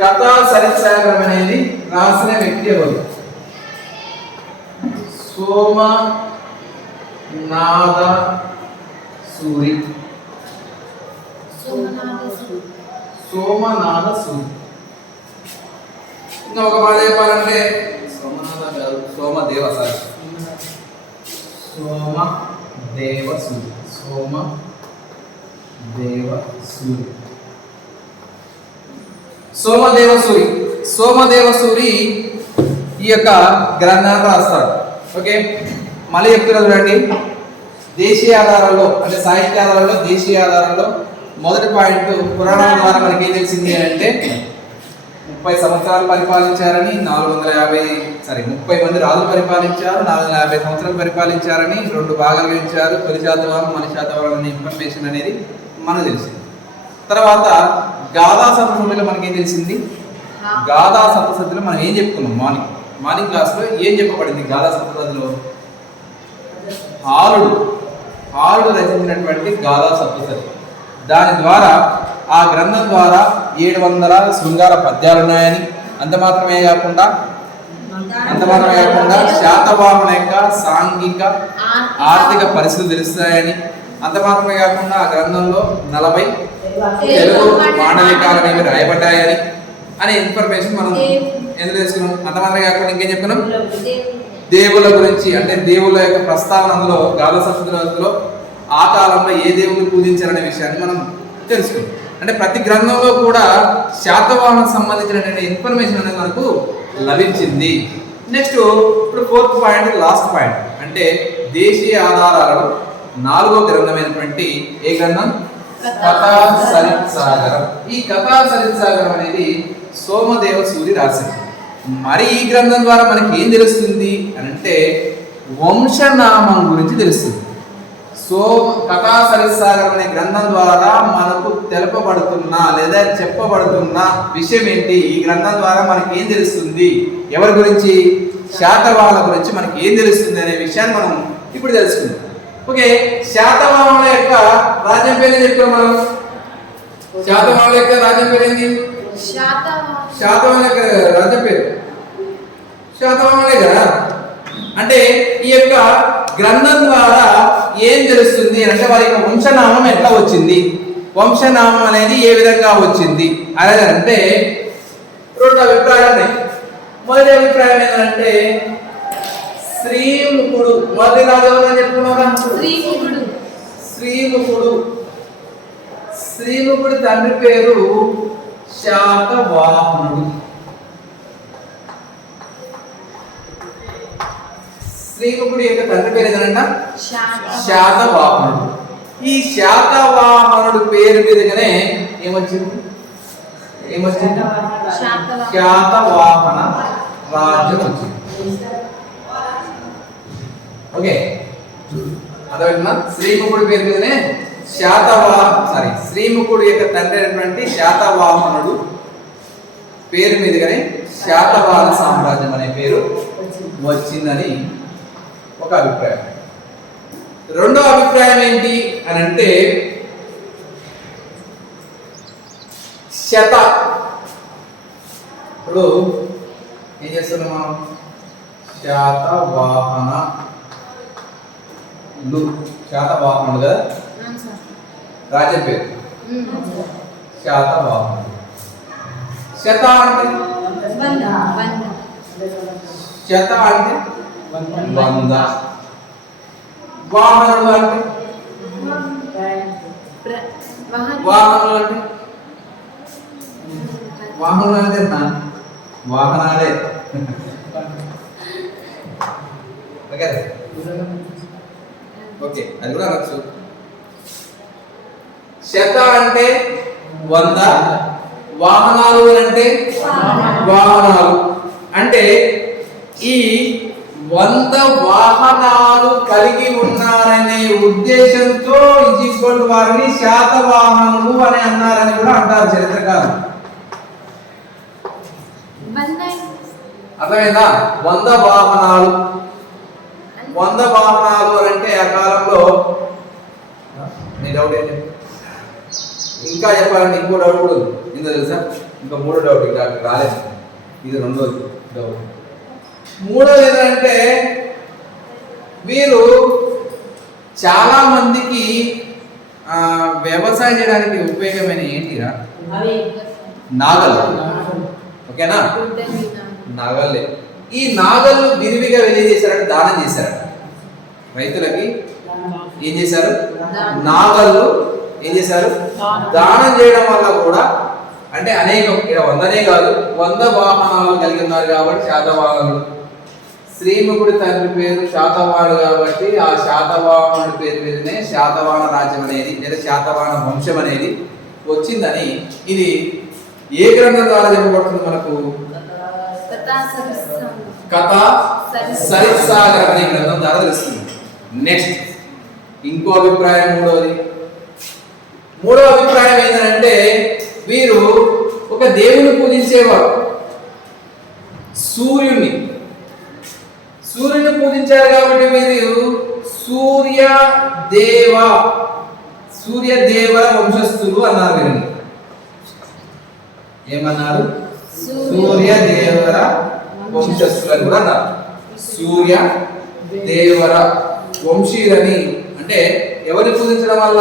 కథా సరిత్ సాగరం అనేది రాసిన వ్యక్తి ఎవరు? సోమనాథ సూరి. సోమనాథ సూరి. ఇంకా ఒక మాట చెప్పాలంటే సోమనాథ కాదు, సోమదేవ. సారీ, సోమదేవ సూరి. సోమదేవ సూరి. సోమదేవ సూరి. సోమదేవ సూరి ఈ యొక్క గ్రంథాన్ని రాస్తాడు. ఓకే, మళ్ళీ చెప్తున్నా చూడండి. దేశీయ ఆధారాల్లో అంటే సాహిత్య ఆధారాల్లో, దేశీయ ఆధారాల్లో మొదటి పాయింట్ పురాణాల ద్వారా మనకి ఏం తెలిసింది అంటే 30 సంవత్సరాలు పరిపాలించారని, 30 మంది రాజులు పరిపాలించారు, 450 సంవత్సరాలు పరిపాలించారని 2 భాగాలు విభజించారు. తొలి శాతవాహనం, మన శాతవాహనం అనే ఇన్ఫర్మేషన్ అనేది మనకు తెలిసింది. తర్వాత గాథా సప్తశతిలో మనకి ఏం తెలిసింది? గాథా సప్తశతిలో మనం ఏం చెప్పుకున్నాం? మార్నింగ్ క్లాస్లో ఏం చెప్పబడింది? గాథా సప్తశతిలో ఆలుడు రచించినటువంటి గాథా సప్తశతి. దాని ద్వారా ఆ గ్రంథం ద్వారా 700 శృంగార పద్యాలు ఉన్నాయని, అంత మాత్రమే కాకుండా శాతవాహన యొక్క సాంఘిక ఆర్థిక పరిస్థితులు తెలుస్తాయని, అంత మాత్రమే కాకుండా ఆ గ్రంథంలో 40 తెలుగు మాండలికాలు అనేవి రాయబడ్డాయని అనే ఇన్ఫర్మేషన్ మనం ఎందుకు తెలుసుకున్నాం. అంత మాత్రమే కాకుండా ఇంకేం చెప్పుకున్నాం? దేవుళ్ళ గురించి, అంటే దేవుళ్ళ యొక్క ప్రస్తావన అందులో గాథా సప్తశతిలో ఆ కాలంలో ఏ దేవుని పూజించారనే విషయాన్ని మనం తెలుసుకున్నాం. అంటే ప్రతి గ్రంథంలో కూడా శాతవాహనకు సంబంధించిన ఇన్ఫర్మేషన్ అనేది మనకు లభించింది. నెక్స్ట్ ఇప్పుడు 4th పాయింట్, లాస్ట్ పాయింట్ అంటే దేశీయ ఆధారాలలో 4వ గ్రంథమైనటువంటి ఏ గ్రంథం? కథా సరిత్ సాగరం. ఈ కథా సరిత్ సాగరం అనేది సోమదేవ సూరి రాసింది. మరి ఈ గ్రంథం ద్వారా మనకి ఏం తెలుస్తుంది అంటే వంశనామం గురించి తెలుస్తుంది. కథా సరిత్ సాగరం అనే గ్రంథం ద్వారా మనకు తెలపబడుతున్న లేదా చెప్పబడుతున్న విషయం ఏంటి? ఈ గ్రంథం ద్వారా మనకి ఏం తెలుస్తుంది? ఎవరి గురించి? శాతవాహనుల గురించి మనకి ఏం తెలుస్తుంది అనే విషయాన్ని మనం ఇప్పుడు తెలుసుకుందాం. ఓకే, శాతవాహనుల యొక్క రాజ్యం పేరు చెప్తాం మనం. శాతవాహనుల యొక్క రాజ్యం పేరు ఏంటి? శాతవాహనుల యొక్క రాజ్యం పేరు శాతవాహనులే కదా. అంటే ఈ యొక్క గ్రంథం ద్వారా ఏం తెలుస్తుంది అంటే వారి యొక్క వంశనామం ఎట్లా వచ్చింది, వంశనామం అనేది ఏ విధంగా వచ్చింది అనేది అంటే 2 అభిప్రాయాలు ఉన్నాయి. మొదటి అభిప్రాయం ఏంటంటే శ్రీముఖుడు. మొదటి రాజు ఎవరని చెప్పుకున్నారా? శ్రీముఖుడు తండ్రి పేరు శాతవాహనుడు. శ్రీముఖుడి యొక్క తండ్రి పేరు ఏదంట? శాతవాహనుడు. ఈ శాతవాహనుడు పేరు మీదగానే ఏమొచ్చింది? శాతవాహన రాజ్యం వచ్చింది. ఓకే, అర్థమవుతుందా? శ్రీముఖుడి పేరు మీదనే శ్రీముఖుడి యొక్క తండ్రి అయినటువంటి శాతవాహనుడు పేరు మీదుగానే శాతవాహన సామ్రాజ్యం అనే పేరు వచ్చిందని ఒక అభిప్రాయం. రెండో అభిప్రాయం ఏంటి అని అంటే ఇప్పుడు ఏం చేస్తున్నాం మనం? శాతవాహనుడు కదా రాజ్యం పేరు. శాతవాహనుడు. శత అంటే 100. వాహనుడు అంటే వాహనాలు అంటే వాహనాలే. ఓకే ఓకే, అది కూడా అనొచ్చు. శత అంటే 100, వాహనాలు అంటే వాహనాలు. అంటే ఈ 100 వాహనాలు కలిగి ఉన్నారనే ఉద్దేశంతో వారిని శాతవాహనులు అని అన్నారని కూడా అంటారు చరిత్రకారులు. అర్థమైందా? 100 వాహనాలు, 100 వాహనాలు అని అంటే ఆ కాలంలో మీ డౌట్ ఏంటి? ఇంకా చెప్పాలంటే ఇంకో డౌట్ కూడా ఉంది. ఏంటో తెలుసా? ఇంకా మూడో డౌట్ ఇంకా రాలేదు. ఇది రెండోది డౌట్. మూడోది ఏంటంటే వీరు చాలా మందికి వ్యవసాయం చేయడానికి ఉపయోగమైన ఏంటిరా? నాగలు. ఓకేనా? నాగల్లే. ఈ నాగళ్ళు విరివిగా వెళ్ళి చేశారంటే దానం చేశారట రైతులకి. ఏం చేశారు? నాగళ్ళు ఏం చేశారు? దానం చేయడం వల్ల కూడా అంటే అనేకం, ఇక్కడ 100నే కాదు 100 వాహనాలు కలిగి ఉన్నారు కాబట్టి శాతవాహనులు. శ్రీముఖుడి తండ్రి పేరు శాతవాహనుడు కాబట్టి ఆ శాతవాహనుడి పేరు మీదనే శాతవాహన రాజ్యం అనేది లేదా శాతవాహన వంశం అనేది వచ్చిందని ఇది ఏ గ్రంథం ద్వారా చెప్పబడుతుంది మనకు? కథా సరిత్సాగరం అనే గ్రంథం ద్వారా తెలుస్తుంది. నెక్స్ట్ ఇంకో అభిప్రాయం, మూడో అభిప్రాయం ఏంటంటే వీరు ఒక దేవుని పూజించేవారు. సూర్యుని పూజించారు కాబట్టి వీరు సూర్యదేవర వంశస్థులు అన్నారు. వీరిని ఏమన్నారు? సూర్యదేవర వంశస్థులు అని కూడా అన్నారు. సూర్యదేవర వంశీయులని అంటే ఎవరిని పూజించడం వల్ల?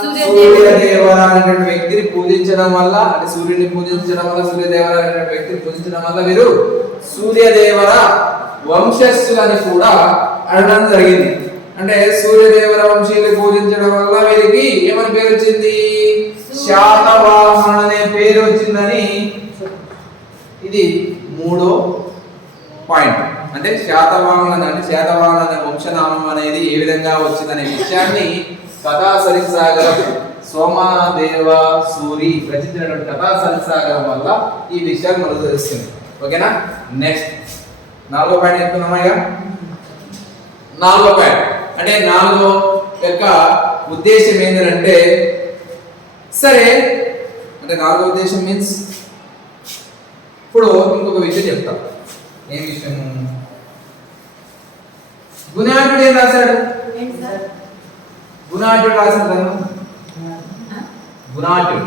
సూర్యదేవర అనేటువంటి వ్యక్తిని పూజించడం వల్ల, అంటే సూర్యుని పూజించడం వల్ల, సూర్యదేవర అనేటువంటి వ్యక్తిని పూజించడం వల్ల వీరు సూర్యదేవర వంశస్థులని కూడా అనడం జరిగింది. అంటే సూర్యదేవర వంశీయులు పూజించడం వల్ల వీరికి ఏమని పేరు వచ్చింది? శాతవాహనుడు అనే పేరు వచ్చిందని ఇది మూడో పాయింట్. అంటే శాతవాహనుడు అంటే శాతవాహనుడు అనే వంశనామం అనేది ఏ విధంగా వచ్చిందనే విషయాన్ని కథా సరిత్సాగరం సోమదేవ సూరి రచించినటువంటి కథా సరిత్సాగరం వల్ల ఈ విషయాలు మనకు తెలుస్తుంది. ఓకేనా? నెక్స్ట్ 4వ పాయింట్ చెప్తున్నామా? ఇక 4వ పాయింట్ అంటే 4వ యొక్క ఉద్దేశం ఏంటంటే సరే అంటే 4వ ఉద్దేశం మీన్స్ ఇప్పుడు ఇంకొక విషయం చెప్తాం. ఏం విషయం? గుణాఢ్యుడు ఏం రాశాడు? గుణాఢ్యుడు రాసిన గ్రంథం గుణాఢ్యుడు.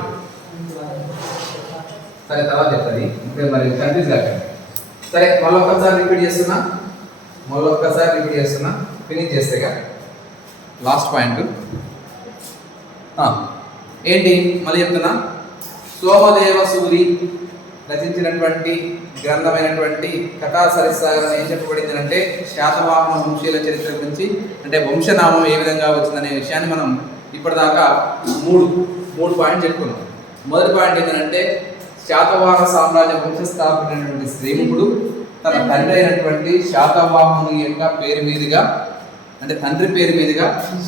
సరే తర్వాత చెప్తాది, ఇప్పుడు మరి కన్ఫ్యూజ్ కాకండి. సరే మళ్ళొక్కసారి రిపీట్ చేస్తున్నా, ఫినిష్ చేస్తేగా లాస్ట్ పాయింట్ ఏంటి మళ్ళీ చెప్తున్నా. సోమదేవ సూరి రచించినటువంటి గ్రంథమైనటువంటి కథా సరిత్సాగరం ఏం చెప్పబడింది అంటే శాతవాహన వంశీయుల చరిత్ర గురించి, అంటే వంశనామం ఏ విధంగా వచ్చిందనే విషయాన్ని మనం ఇప్పటిదాకా మూడు పాయింట్ చెప్పుకున్నాం. మొదటి పాయింట్ ఏంటంటే శాతవాహన సామ్రాజ్య వంశస్థాపకుడైనటువంటి శ్రీముఖుడు తన తండ్రి అయినటువంటి శాతవాహనుని యొక్క పేరు మీదుగా, అంటే తండ్రి పేరు మీదుగా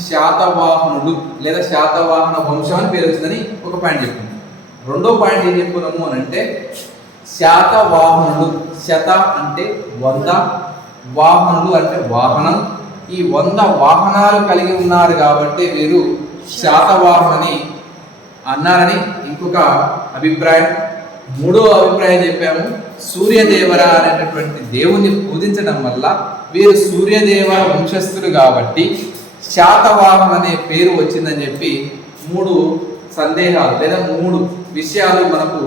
శాతవాహనుడు లేదా శాతవాహన వంశం అని పేరు వచ్చిందని ఒక పాయింట్ చెప్పుకున్నాం. రెండో పాయింట్ ఏం చెప్పుకున్నాము అని అంటే శాతవాహనుడు, శత అంటే 100, వాహనుడు అంటే వాహనం. ఈ 100 వాహనాలు కలిగి ఉన్నారు కాబట్టి వీరు శాతవాహనని అన్నారని ఇంకొక అభిప్రాయం. మూడో అభిప్రాయం చెప్పాము, సూర్యదేవర అనేటటువంటి దేవుణ్ణి పూజించడం వల్ల వీరు సూర్యదేవర వంశస్థులు కాబట్టి శాతవాహన అనే పేరు వచ్చిందని చెప్పి 3 సందేహాలు లేదా 3 విషయాలు మనకు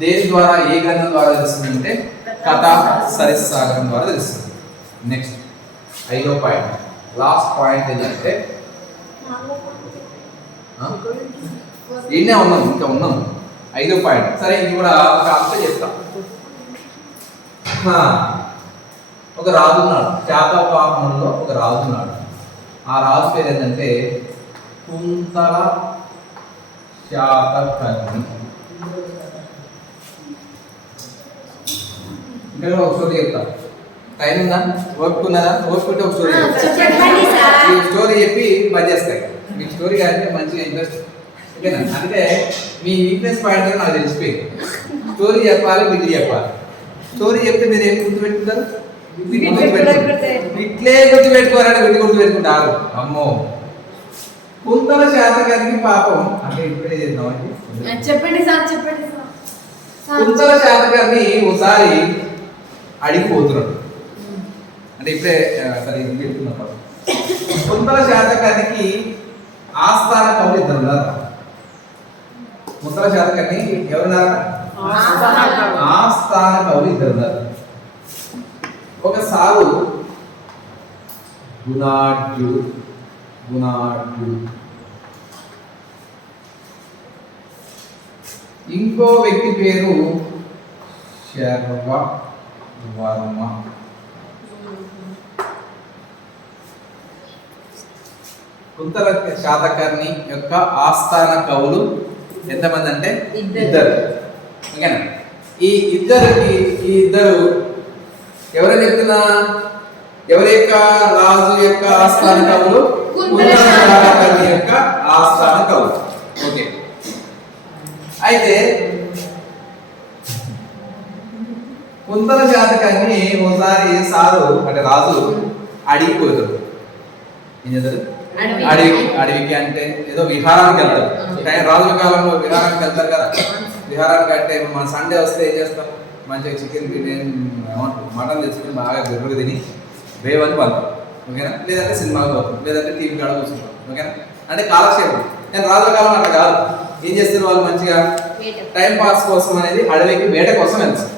దేని ద్వారా ఏ గ్రంథం ద్వారా తెలుస్తుందంటే కథా సరిత్సాగరం ద్వారా తెలుస్తుంది. నెక్స్ట్ 5వ పాయింట్, లాస్ట్ పాయింట్ ఏంటంటే ఇంకా ఉన్నాం 5వ పాయింట్. సరే ఇది కూడా ఒక అంశం చెప్తాం. ఒక రాజు ఉన్నాడు, శాతవాహనంలో ఒక రాజు ఉన్నాడు. ఆ రాజు పేరు ఏంటంటే కుంతల శాతకర్ణి. నేను ఒక స్టోరీ చెప్తా. టైం ఉందా? ఓపుకున్నదా? ఓపుకుంటే ఒక స్టోరీ చెప్పండి సార్. ఈ స్టోరీ చెప్పి బంద్ చేస్తాయి. మీకు స్టోరీ కానీ మంచిగా ఇంట్రెస్ట్ ఓకేనా? అంటే మీ వీక్నెస్ పాయింట్ నాకు తెలిసిపోయింది. స్టోరీ చెప్పాలి, బిల్లు చెప్పాలి. స్టోరీ చెప్తే మీరు ఏం గుర్తుపెట్టుకుంటారు? ఇట్లే గుర్తుపెట్టుకోవాలని గుర్తుపెట్టుకుంటారు. అమ్మో కుంతల శాతకానికి పాపం అంటే ఇప్పుడే చేద్దామండి. చెప్పండి సార్, చెప్పండి సార్. కుంతల శాతకాన్ని ఒకసారి అడిగిపోతున్నాడు. అంటే ఇప్పుడే సరే ఇది చెప్తున్నా. కుంతల శాతకానికి ఆస్థాన కవులు ఇద్దరు ఉన్నారు. కుంతల శాతకాన్ని ఎవరున్నారు? ఆస్థాన కవులు ఇద్దరు ఉన్నారు. ఒక సాగు గుణాఢ్యుడు, ఇంకో వ్యక్తి పేరు శర్వవర్మ. కుంతల శాతకర్ణి యొక్క ఆస్థాన కవులు ఎంతమంది అంటే ఇద్దరు. ఓకేనా? ఈ ఇద్దరు ఎవరని చెప్తున్నా? ఎవరి యొక్క రాజు యొక్క ఆస్థాన కవులు? కుంతల శాతకర్ణి యొక్క ఆస్థాన కవులు. ఓకే. అయితే కుంతల శాతకాన్ని ఒకసారి సారు అంటే రాజు అడిగిపోతాడు. ఏం చేస్తారు? అడవికి అంటే ఏదో విహారానికి వెళ్తారు. రాజుల కాలంలో విహారానికి వెళ్తారు కదా. విహారానికి అంటే మన సండే వస్తే ఏం చేస్తాం? మంచిగా చికెన్ బిర్యానీ మటన్ తెచ్చుకొని బాగా గుర్రుగా తిని వేవని పంతాం. ఓకేనా? లేదంటే సినిమాకి పోతాం, లేదంటే టీవీ కాడ కూర్చుంటాం. ఓకేనా? అంటే కాలక్షేపం. కానీ రాజుల కాలం అట్లా కాదు. ఏం చేస్తారు వాళ్ళు? మంచిగా టైం పాస్ కోసం అనేది అడవికి వేట కోసం వెళ్తారు.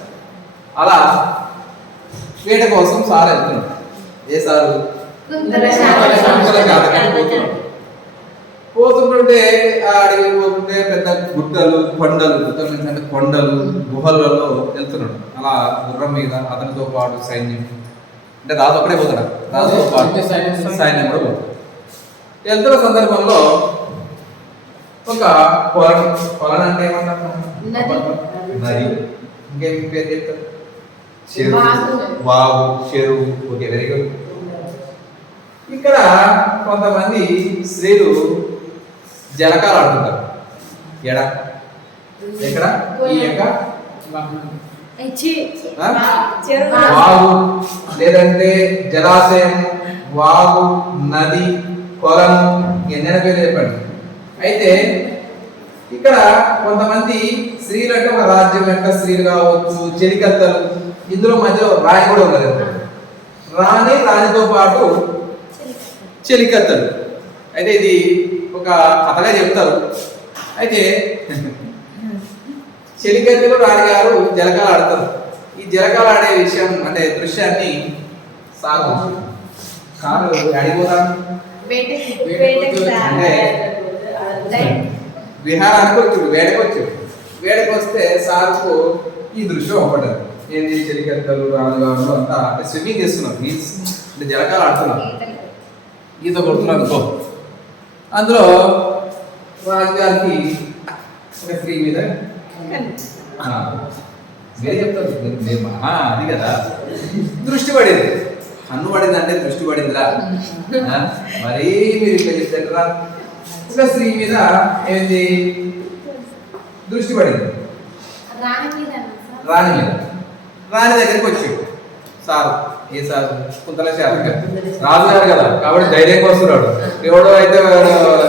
అలా వేట కోసం సార్ వెళ్తున్నాడు. ఏ సారు? కుంతల శాతకాన్ని పోతుంటే ఆ అడవికి పోతుంటే పెద్ద గుట్టలు, కొండలు, అంటే కొండలు, గుహలలో వెళ్తున్నాడు. అలా గుర్రం మీద అతనితో పాటు సైన్యం, అంటే రాజు ఒక్కడే పోతాడు, రాజుతో పాటు సైన్యం కూడా పోతాడు. వెళ్తున్న సందర్భంలో ఒక కొలను అంటే ఏమంటారు? నది. ఇంకేం పేరు చెప్తారు? చెరువు, వాగు, చెరువు. Okay, very good. ఇక్కడ కొంతమంది స్త్రీలు జలకాలు ఆడుతుంటారు. ఎక్కడ? ఈ యొక్క వాగు లేదంటే జలాశయం, వాగు, నది, కొలం, ఎన్నైనా పేరు చెప్పండి. అయితే ఇక్కడ కొంతమంది స్త్రీలు అంటే ఒక రాజ్యం యొక్క స్త్రీలు కావచ్చు, చెలికత్తలు. ఇందులో మధ్యలో రాణి కూడా ఉన్నది. రాణితో పాటు చెలికత్తలు. అయితే ఇది ఒక కథగా చెప్తారు. అయితే చెలికత్తలు రాణి గారు జలకాలు ఆడతారు. ఈ జలకాలు ఆడే విషయం అంటే దృశ్యాన్ని సాగు అడిగిపోతాను అంటే విహారానికి వచ్చాడు, వేడకు వస్తే సార్కు ఈ దృశ్యం ఒకటి ఏంటి? చెలికత్తలు రాజుగారు అంతా అంటే స్విమ్మింగ్ చేస్తున్నారు, అంటే జలకాలు ఆడుతున్నారు, ఈత కొడుతున్నారు అనుకో. అందులో రాజుగారికి ఒక స్త్రీ మీద మీరే చెప్తారు అది కదా దృష్టి పడింది. కన్ను పడింది అంటే దృష్టి పడిందిరా. మరీ మీరు ఇట్లా చెప్తారా? ఒక స్త్రీ మీద ఏంది దృష్టి పడింది? రాణి మీద. రాణి దగ్గరికి వచ్చాడు సారు. ఏ సారు? కుంతల శాతకర్ణి. రాజుగారు కదా కాబట్టి ధైర్యంగా వస్తున్నాడు. ఎవడో అయితే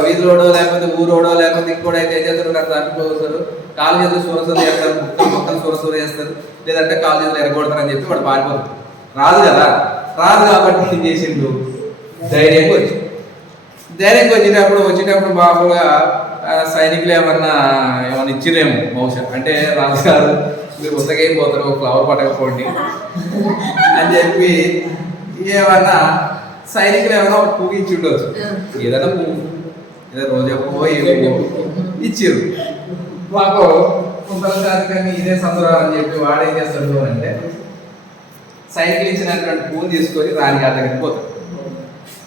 వీధిలోడో లేకపోతే ఊరోడో లేకపోతే ఇంకోడో అయితే ఏం చేస్తారు? అట్లా అనుకోవస్తారు. కాలు చేతులు సూరసూర చేస్తారు, మొక్కలు సూరసూర చేస్తారు, లేదంటే కాలు చేతులు ఎరగొడతారని చెప్పి వాడు పారిపోతాడు. రాజు కదా, రాజు కాబట్టి ఏం చేసిండు? ధైర్యంగా వచ్చేటప్పుడు మామూలుగా సైనికులు ఏమన్నా ఇచ్చిరేమో బహుశా. అంటే రాజుగారు మీరు ఉత్తగేం పోతారు, ఫ్లవర్ పట్టకపోండి అని చెప్పి ఏమన్నా సైనికులు ఏమన్నా పువ్వు ఇచ్చి ఉండవచ్చు. ఏదైనా పువ్వు, ఏదో రోజు పోయి ఇచ్చిర్రు. మాకు కుంతల శాతకాన్ని ఇదే సందురాలు అని చెప్పి వాడు ఏం చేస్తాడు అంటే సైనికులు ఇచ్చినటువంటి పువ్వు తీసుకొని రాణిగారి దగ్గరికి పోతాడు.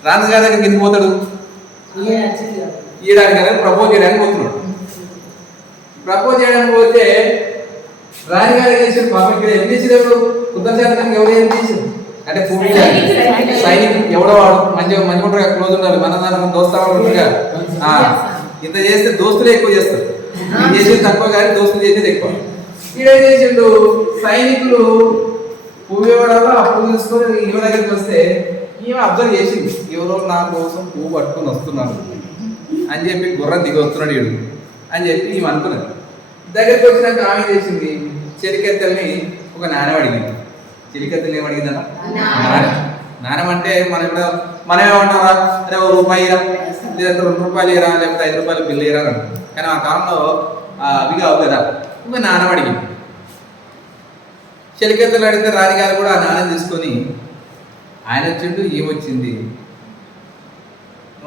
రాణిగారి దగ్గరికి ఎందుకు పోతాడు? ఈయడానికి ప్రపోజ్ చేయడానికి పోతున్నాడు. ప్రపోజ్ చేయడానికి పోతే రాణిగారు ఏం చేశారు పాపం ఇక్కడ ఏం చేసేవాడు ఉత్తర శాతకానికి ఎవరు ఏం చేశారు అంటే సైనికుడు ఎవడో వాడు మంచిగా మంచిగా క్లోజ్ ఉండాలి మన దాని దోస్తాడు ఉంటారుగా ఇంత చేస్తే దోస్తులే ఎక్కువ చేస్తారు నేను చేసేది తక్కువ కానీ దోస్తులు చేసేది ఎక్కువ. ఈడేం చేసిండు సైనికులు పువ్వు ఇవ్వడాలో ఆ పువ్వు తీసుకొని ఈమె దగ్గరికి వస్తే ఈమె అబ్జర్వ్ చేసింది ఎవరో నా కోసం పువ్వు పట్టుకొని వస్తున్నాడు అని చెప్పి గుర్రం దిగి వస్తున్నాడు ఈడు అని చెప్పి ఈమె అనుకున్నది. దగ్గరికి వచ్చినాక ఆమె చేసింది చెలికెత్తల్ని ఒక నాణ్యం అడిగింది. చెలికెత్తలు ఏమడిగిందన్న నాణ్యం అంటే మనం ఏమంటారా అరే ఓ రూపాయి ఇరా లేదంటే 2 రూపాయలు ఇరా లేకపోతే 5 రూపాయలు బిల్లు ఇరా అంటారు. కానీ ఆ కాలంలో అవి కావు కదా ఒక నాణ్యం అడిగింది. చెలికెత్తలు అడిగితే రాణిగారు కూడా ఆ నాణ్యం తీసుకొని ఆయన వచ్చిండు ఏమొచ్చింది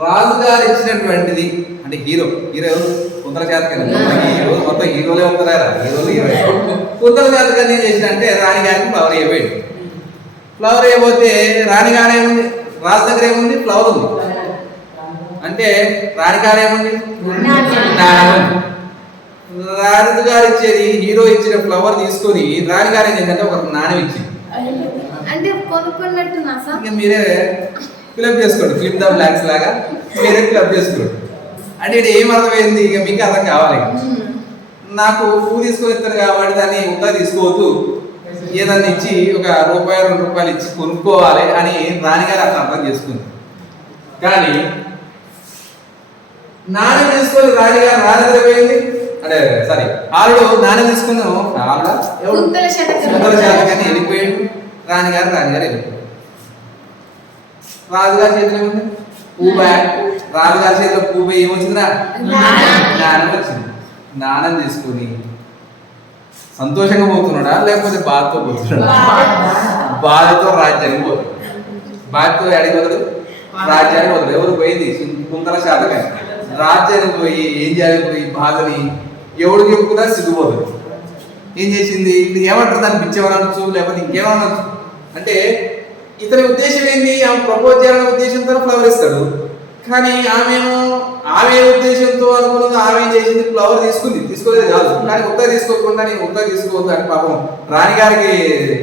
రాజుగారు ఇచ్చినటువంటిది అంటే హీరో కుందల శాతకర్ణి మొత్తం హీరోలే ఉంటారా కుందల శాతకర్ణి ఏం చేసిన అంటే రాణిగారికి ఫ్లవర్ ఇవ్వబోయాడు. ఫ్లవర్ ఇవ్వబోతే రాణిగారు ఏముంది రాజు దగ్గర ఏముంది ఫ్లవర్ ఉంది అంటే రాణిగారు ఏముంది రాజుగారు ఇచ్చేది హీరో ఇచ్చిన ఫ్లవర్ తీసుకొని రాణిగారు ఏం చేసిందంటే ఒక నాణ్యం ఇచ్చింది. ఇక మీరే ఫిలప్ చేసుకోండి ఫిలిప్ ద బ్లాక్స్ లాగా మీరే ఫిలప్ చేసుకోండి అంటే ఇది ఏం అర్థమైంది ఇక మీకు అర్థం కావాలి. నాకు పువ్వు తీసుకొని ఇస్తారు కాబట్టి దాన్ని ఉందా తీసుకోవద్దు ఏదన్నా ఇచ్చి ఒక రూపాయి 2 రూపాయలు ఇచ్చి కొనుక్కోవాలి అని రాణిగారు అట్లా అర్థం చేసుకుంది. కానీ నాణ్యం తీసుకొని రాణిగారు రాజు పోయింది అంటే సారీ ఆవిడ నాణ్యం తీసుకుని కుందల శాతకర్ణి వెళ్ళిపోయాడు. రాణిగారు వెళ్ళిపోయాడు. రాజుగారి చేతిలో ఉంది పువ్వు రాజుగారి చేతిలో పువ్వు ఏమొచ్చిందిరా నాణ్యం వచ్చింది. నాణ్యం తీసుకుని సంతోషంగా పోతున్నాడా లేకపోతే బాధతో పోతున్నాడా? బాధతో రాజ్యానికి పోతాడు. బాధతో అడిగిపోతాడు రాజ్యానికి పోతాడు. ఎవరు పోయింది కుందల శాతకర్ణి రాజ్యానికి పోయి ఏం చేయాలి పోయి బాధని ఎవడు చెప్పుకున్నా సిగ్గుపోతాడు. ఏం చేసింది ఇప్పుడు ఏమంటారు దాన్ని పిచ్చేవనొచ్చు లేకపోతే ఇంకేమనొచ్చు అంటే ఇతని ఉద్దేశం ఏంది ఆమె ప్రపోజ్ చేయాలనే ఉద్దేశంతో ఫ్లవర్ ఇస్తాడు. కానీ ఆమె ఉద్దేశంతో అనుకున్నది ఆమె చేసింది ఫ్లవర్ తీసుకోలేదు కాదు కానీ ఉత్తర తీసుకోకుండా నేను ఉత్తర తీసుకోవద్దు అని పాపం రాణిగారికి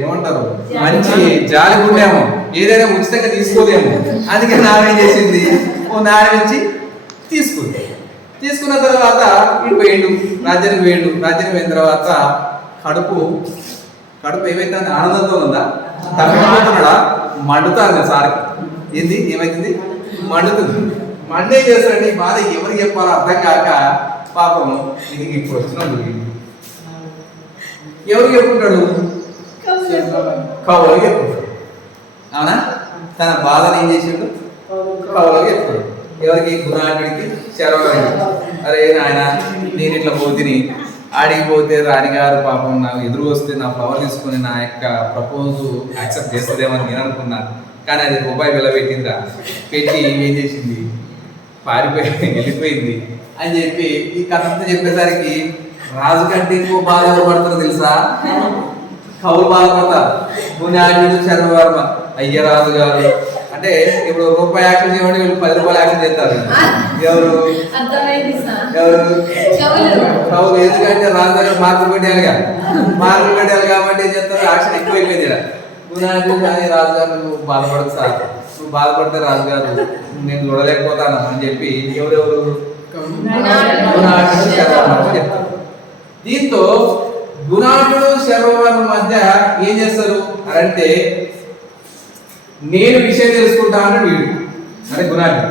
ఏమంటారు మంచి జాలి ఉండేమో ఏదైనా ఉచితంగా తీసుకోలేము అందుకని ఆమె ఏం చేసింది ఓ నాణ్యం ఇచ్చి తీసుకున్న తర్వాత ఇటు పోయిండు రాజ్యానికి పోయిన తర్వాత కడుపు ఏమైతే ఆనందంతో ఉందా తప్పకుండా మండుతారు సార్కి ఏంది ఏమైతుంది మండుతుంది. మండే చేస్తాడు ఈ బాధ ఎవరికి చెప్పాలో అర్థం కాక పాపం ఇది ఇప్పుడు వచ్చినప్పుడు ఎవరికి చెప్పుకుంటాడు కవులకి చెప్పుకుంటాడు. అవునా తన బాధను ఏం చేసిండు కవులకి చెప్పుకుంటాడు. ఎవరికి గుణాటుడికి శరవాడికి అరే నాయన నేను ఇట్లా పోతిని ఆడిగిపోతే రాణిగారు పాపం నాకు ఎదురు వస్తే నా ఫ్లవర్ తీసుకుని నా యొక్క ప్రపోజ్ యాక్సెప్ట్ చేస్తుందేమని నేను అనుకున్నాను. కానీ అది రూపాయి వెలబెట్టిందిరా పెట్టి ఏం చేసింది వెళ్ళిపోయింది అని చెప్పి ఈ కథ అంతా చెప్పేసరికి రాజు కంటే ఇంకో బాధ ఎవరు పడతారో తెలుసా కవులు బాధపడతారు. గుణాటుడు శర్వవర్మ అయ్య రాజు గారు అంటే ఇప్పుడు రూపాయి యాక్షన్ చేయమంటే వీళ్ళు 10 రూపాయలు యాక్షన్ చేస్తారు. ఎవరు కవులు ఎందుకంటే రాజు దగ్గర మార్కులు పెట్టాలి కాబట్టి ఏం చేస్తారు యాక్షన్ ఎక్కువైపోయింది. గుణాటుడు కానీ రాజుగారు నువ్వు బాధపడదు సార్ నువ్వు బాధపడితే రాజుగారు నేను చూడలేకపోతాను అని చెప్పి ఎవరెవరు గుణాటుడు శర్వవర్మ చెప్తారు. దీంతో గుణాటుడు శర్వవర్మ మధ్య ఏం చేస్తారు అంటే నేను విషయం తెలుసుకుంటా అన్నాడు వీడు అంటే గుణాటుడు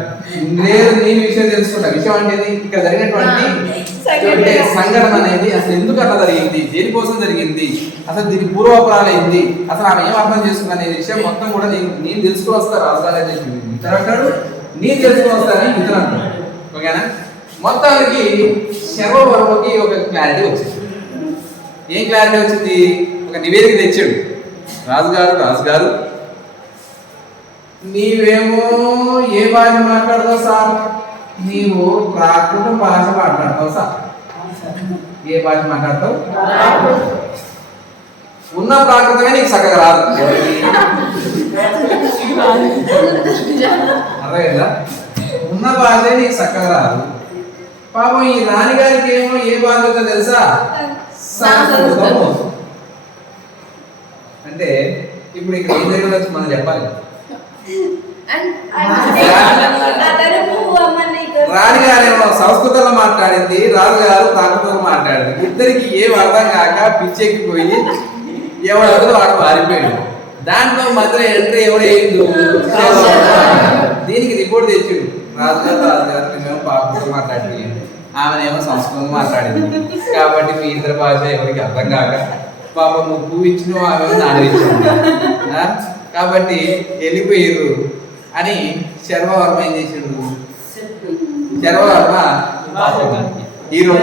నేను విషయం తెలుసుకుంటా. విషయం అంటే ఇక్కడ జరిగినటువంటి సంఘటన అనేది అసలు ఎందుకు అట్లా జరిగింది దేనికోసం జరిగింది అసలు దీని పూర్వపరాలు ఏంది అసలు ఆమె ఏం అర్థం చేసుకుంది అనే విషయం మొత్తం కూడా నేను తెలుసుకుని వస్తాను రాజుగారు చెప్పింది. ఇతను అంటాడు నేను తెలుసుకుని వస్తానని ఇతను అంటాడు. ఓకేనా మొత్తానికి శర్వవర్మకి ఒక క్లారిటీ వచ్చింది. ఏం క్లారిటీ వచ్చింది ఒక నివేదిక తెచ్చాడు. రాజుగారు నీవేమో ఏ భాష మాట్లాడతావు సార్ నీవు ప్రాకృత భాష మాట్లాడతావు సార్ ఏ భాష మాట్లాడతావు ఉన్న ప్రాకృతమే నీకు చక్కగా రాదు అర్థమైందా ఉన్న భాష నీకు చక్కగా రాదు. పాపం ఈ నాన్నగారికి ఏమో ఏ భాష తెలుసా సంస్కృతం అంటే ఇప్పుడు ఇక్కడ ఏం జరిగిందో మనం చెప్పాలి. రాణిగారేమో సంస్కృతంలో మాట్లాడింది, రాజుగారు ప్రాకృతంలో మాట్లాడింది. ఇద్దరికి ఏం అర్థం కాక పిచ్చెక్కిపోయి ఎవడో వాడు పారిపోయాడు. దాంట్లో మధ్యలో ఎంట్రీ ఎవడు వేయిండు, దీనికి రిపోర్ట్ తెచ్చిండు. రాజుగారు మేము ప్రాకృతంలో మాట్లాడి ఆమెనేమో సంస్కృతం మాట్లాడింది కాబట్టి మీ ఇద్దరు భాష ఎవరికి అర్థం కాక పాపం నువ్వు ఇచ్చిన ఆమె నాన్న ఇచ్చింది కాబట్టి వెళ్ళిపోయారు అని శర్మవర్మ ఏం చేసిండు. శర్మవర్మ హీరో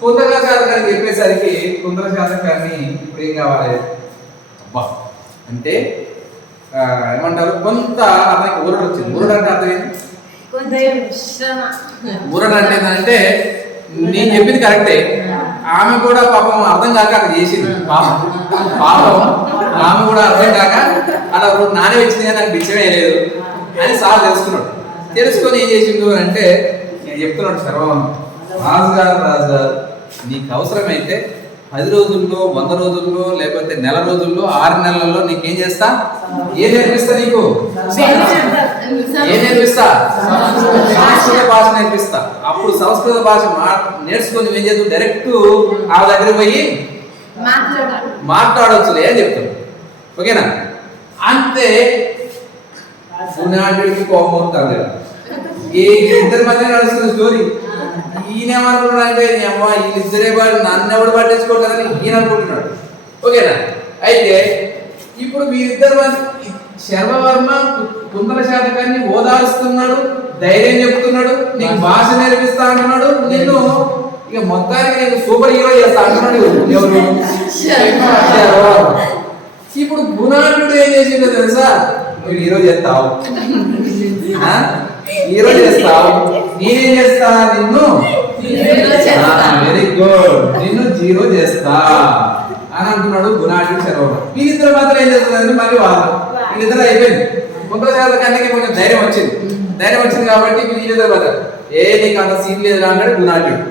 కుంతల శాతకానికి చెప్పేసరికి కుంతల శాతకాన్ని ఇప్పుడు ఏం కావాలి అబ్బా అంటే ఏమంటారు, కొంత అతనికి ఊరట వచ్చింది. ఊరట అంటే అర్థం ఏంటి? ఊరట అంటే ఏంటంటే నేను చెప్పింది కరెక్టే, ఆమె కూడా పాపం అర్థం కాక అక్కడ చేసింది. పాపం ఆమె కూడా అర్థం కాక అలా నానే వచ్చింది కానీ నాకు బిచ్చమే లేదు అని సార్ తెలుసుకున్నాడు. తెలుసుకొని ఏం చేసిండు అంటే నేను చెప్తున్నాడు సర్వం, రాజుగారు నీకు అవసరమైతే 10 రోజుల్లో 100 రోజుల్లో లేకపోతే నెల రోజుల్లో 6 నెలల్లో నీకేం చేస్తా, ఏం నేర్పిస్తా, నీకు ఏం నేర్పిస్తా, సంస్కృత భాష నేర్పిస్తా. అప్పుడు సంస్కృత భాష నేర్చుకొని ఏం చేద్దాం, డైరెక్ట్ ఆ దగ్గర పోయి మాట్లాడవచ్చులే అని చెప్తాడు. ఓకేనా? అంతే గుణాఢ్యుడికి కోపం వస్తుంది. ఈ ఇద్దరి మధ్య నడుస్తున్న స్టోరీ. ఈయనేమనుకున్నాడు అంటే వీళ్ళిద్దరే నన్ను ఎవడు పట్టించుకోవట్లేదని ఈయన అనుకుంటున్నాడు. ఓకేనా? అయితే ఇప్పుడు వీరిద్దరు శర్మవర్మ కుంతల శాతకాన్ని ఓదారుస్తున్నాడు, ధైర్యం చెప్తున్నాడు, నీకు భాష నేర్పిస్తా అంటున్నాడు, నిన్ను ఇక మొత్తానికి నేను సూపర్ హీరో చేస్తా అంటున్నాడు. ఎవరు? శర్మవర్మ. ఇప్పుడు గుణాఢ్యుడు ఏం చేసిండో తెలుసా, నువ్వు హీరో చేస్తావు, హీరో చేస్తావు, నేనేం చేస్తా, నిన్ను వెరీ గుడ్, నిన్ను జీరో చేస్తా అని అంటున్నాడు గుణాఢ్యుడు శర్మవర్మ. వీళ్ళిద్దరు మాత్రం ఏం చేస్తుందంటే మళ్ళీ వాళ్ళు వీళ్ళిద్దరు అయిపోయింది. కుంతల శాతకానికి కొంచెం ధైర్యం వచ్చింది కాబట్టి వీళ్ళిద్దరు బతారు. నీకు అంత సీన్ లేదు అన్నాడు గుణాఢ్యుడు.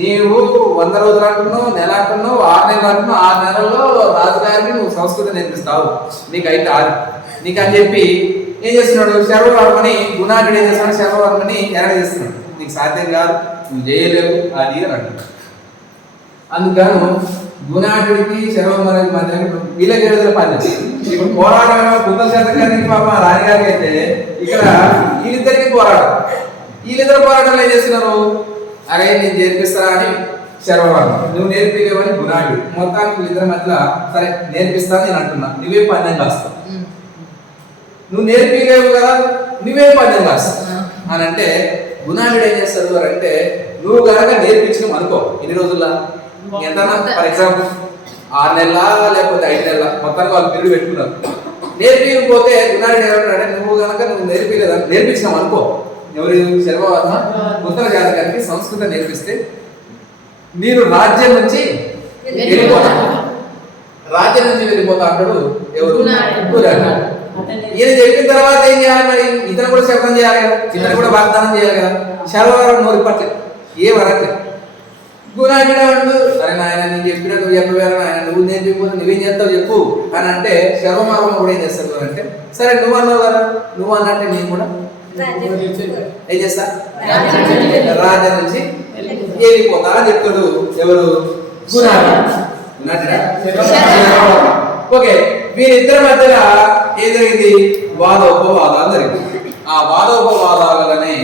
నీవు 100 రోజులు అంటున్నావు, నెల అంటున్నావు, 6 నెలలు అంటున్నావు, 6 నెలల్లో రాజుగారికి నువ్వు సంస్కృతం నేర్పిస్తావు, నీకు అయితే నీకు అని చెప్పి ఏం చేస్తున్నాడు శర్మవర్మని, గుణాఢ్యుడు ఏం చేస్తున్నాడు శర్మవర్మని చేస్తున్నాడు. నీకు సాధ్యం కాదు, నువ్వు చేయలేవు అది అని అంటున్నాడు. అందుకను గుణాఢ్యుడికి శర్మవర్మకి మధ్య వీళ్ళకి పని. ఇప్పుడు పోరాటం కుంతల శాతకానికి పాప రాణిగారికి అయితే ఇక్కడ వీళ్ళిద్దరికి పోరాటం. వీళ్ళిద్దరు పోరాటంలో ఏం చేస్తున్నారు, అరే నేను నేర్పిస్తారా అని శర్మవర్మ, నువ్వు నేర్పిలేవని గుణాఢ్యుడు. మొత్తానికి వీళ్ళిద్దరి మధ్యలో సరే నేర్పిస్తాను నేను అంటున్నా, నువ్వే పందెం కాస్తావు, నువ్వు నేర్పిలేవు కదా నువ్వే పందెం కాస్తావు అని అంటే గుణాఢ్యుడు ఏం చేస్తారు అంటే, నువ్వు కనుక నేర్పించడం అనుకో ఎన్ని రోజుల్లో ఎంత, ఫర్ ఎగ్జాంపుల్ 6 నెలల లేకపోతే 5 నెలల మొత్తానికి వాళ్ళు పిల్లలు పెట్టుకున్నారు. నేర్పించకపోతే గుణాఢ్యుడు ఏమంటాడంటే, నువ్వు కనుక నేర్పించినాం అనుకో, ఎవరు శర్మవర్మ కుంతల శాతకానికి సంస్కృతం నేర్పిస్తే నేను రాజ్యం నుంచి వెళ్ళిపోతా అంటాడు. ఎవరు? గుణాఢ్యుడు. ఈయన చెప్పిన తర్వాత ఏం చేయాలి మరి, ఇతను కూడా శబ్దం చేయాలి కదా, ఇతను కూడా వాగ్దానం చేయాలి కదా. శర్మవర్మ నోరు పట్టలేదు, ఏం అనట్లేదు. గుణాఢ్యుడు అంటూ అరే నాయన నేను చెప్పినా నువ్వు చెప్పవేరా నాయన, నువ్వు నేర్పిపోతే నువ్వేం చేస్తావు చెప్పు అని అంటే శర్మవర్మ కూడా ఏం చేస్తారు అంటే, సరే నువ్వు అన్నావు కదా, నువ్వు అన్నట్టే నేను కూడా ఏం చేస్తా, రాజ్యం నుంచి వెళ్ళిపోతా అని చెప్తాడు. ఎవరు? గుణాఢ్యుడు. ఓకే, వీరిద్దరి మధ్యలో ఏం జరిగింది, వాదోపవాదాలు జరిగింది. ఆ వాదోపవాదాలనే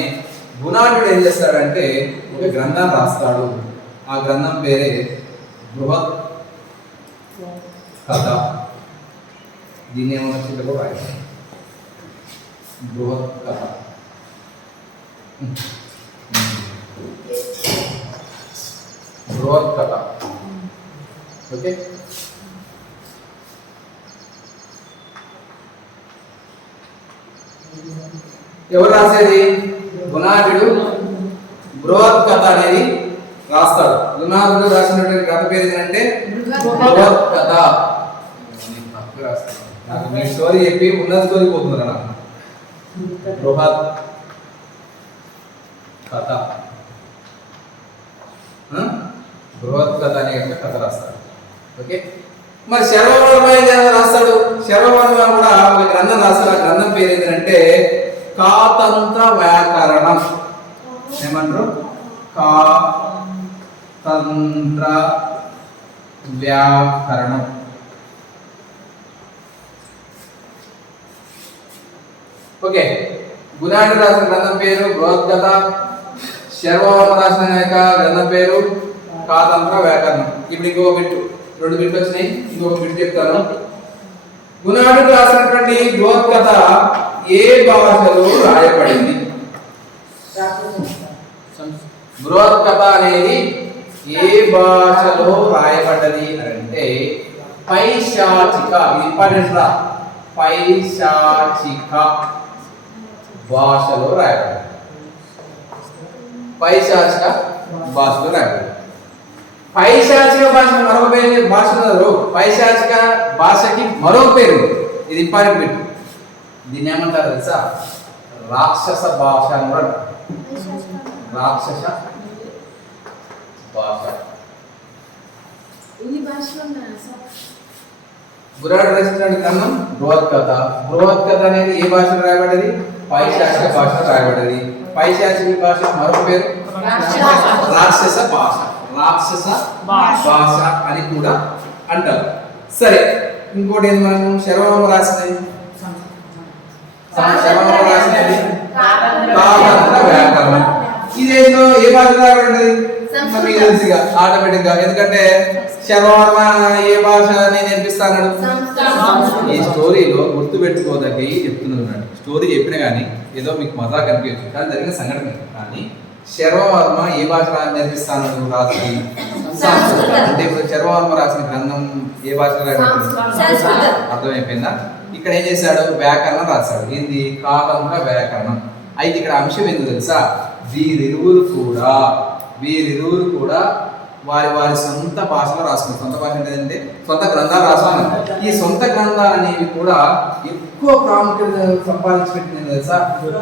గుణాఢ్యుడు ఏం చేస్తాడంటే ఒక గ్రంథం రాస్తాడు. ఆ గ్రంథం పేరే బృహత్ కథ. దీన్ని ఏమన్నా చిన్నగా రాయాలి, బృహత్ కథ. బృహత్ కథ. ఓకే, ఎవరు రాసేది? గుణాఢ్యుడు బృహత్ కథ అనేది రాస్తాడు. గుణాఢ్యుడు రాసినటువంటి కథ పేరు ఏంటంటే బృహత్ కథ. నాకు మీ స్టోరీ చెప్పి ఉన్న స్టోరీ పోతుంది కదా. బృహత్ కథ, బృహత్ కథ అనే యొక్క కథ రాస్తాడు. ఓకే, మరి శర్వవర్మ ఏం రాస్తాడు? శర్వవర్మ కూడా ఒక గ్రంథం రాస్తాడు. ఆ గ్రంథం పేరు ఏంటంటే కాతంత్ర వ్యాకరణం. ఏమంటారు? కాతంత్ర వ్యాకరణం. ఓకే, గుణాఢ్యుడు రాసిన గ్రంథం పేరు బృహత్ కథ. శర్వవర్మ రాసిన యొక్క గ్రంథం పేరు కాతంత్ర వ్యాకరణం. ఇప్పుడు ఇంకో బిట్టు, 2 బిట్లు వచ్చినాయి. ఇంకొక బిట్ చెప్తాను. గుణాఢ్యుడు రాసినటువంటి బృహత్ కథ ఏ భాషలో రాయబడింది? బృహత్ కథ అనేది ఏ భాషలో రాయబడ్డది అంటే పైశాచిక. ఇంపార్టెంట్ రా. పైశాచిక భాషలో రాయబడింది. పైశాచిక భాషలో రాయబడింది. పైశాచిక భాష మరొక పేరు భాష ఉన్నారు. పైశాచిక భాషకి మరొక పేరు. ఇది ఇంపార్టెంట్ బిట్. దీన్ని ఏమంటారు తెలుసా? రాక్షస భాష అని కూడా అంటారు. రాక్షస భాష. గుణాఢ్యుడు రచించిన గ్రంథం బృహత్ కథ. బృహత్ కథ అనేది ఏ భాషలో రాయబడ్డది? పైశాచిక భాషలో రాయబడ్డది. పైశాచిక భాష మరొక పేరు రాక్షస భాష. రాక్షస భాష అని కూడా అంటారు. సరే, ఇంకోటి ఏంటి? మనం శర్వవర్మ రాసినది కాతంత్ర వ్యాకరణం. ఇదేందో ఏ భాషలో రాయబడ్డది? మీకు తెలుసుగా ఆటోమేటిక్ గా. ఎందుకంటే శర్వవర్మ ఏ భాష నేర్పిస్తాను. ఈ స్టోరీలో గుర్తు పెట్టుకోదగ్గి చెప్తున్నాడు. స్టోరీ చెప్పినా కానీ ఏదో మీకు మజా కనిపించచ్చు, కానీ జరిగిన సంఘటన. కానీ శర్వవర్మ ఏ భాష నేర్పిస్తాను రాసి అంటే ఇప్పుడు శర్వవర్మ రాసిన గ్రంథం ఏ భాషలో రాయబడింది? అర్థమైపోయిందా? ఇక్కడ ఏం చేశాడు? వ్యాకరణం రాశాడు. ఏంది? కాతంత్ర వ్యాకరణం. అయితే ఇక్కడ అంశం ఏందో తెలుసా? వీరిరువురు కూడా వారి వారి సొంత భాషలో రాసుకున్నారు. సొంత భాష అంటే ఏంటంటే సొంత గ్రంథాలు రాసుకున్నారు. ఈ సొంత గ్రంథాలు అనేవి కూడా ఎక్కువ ప్రాముఖ్యత సంపాదించి పెట్టింది తెలుసా?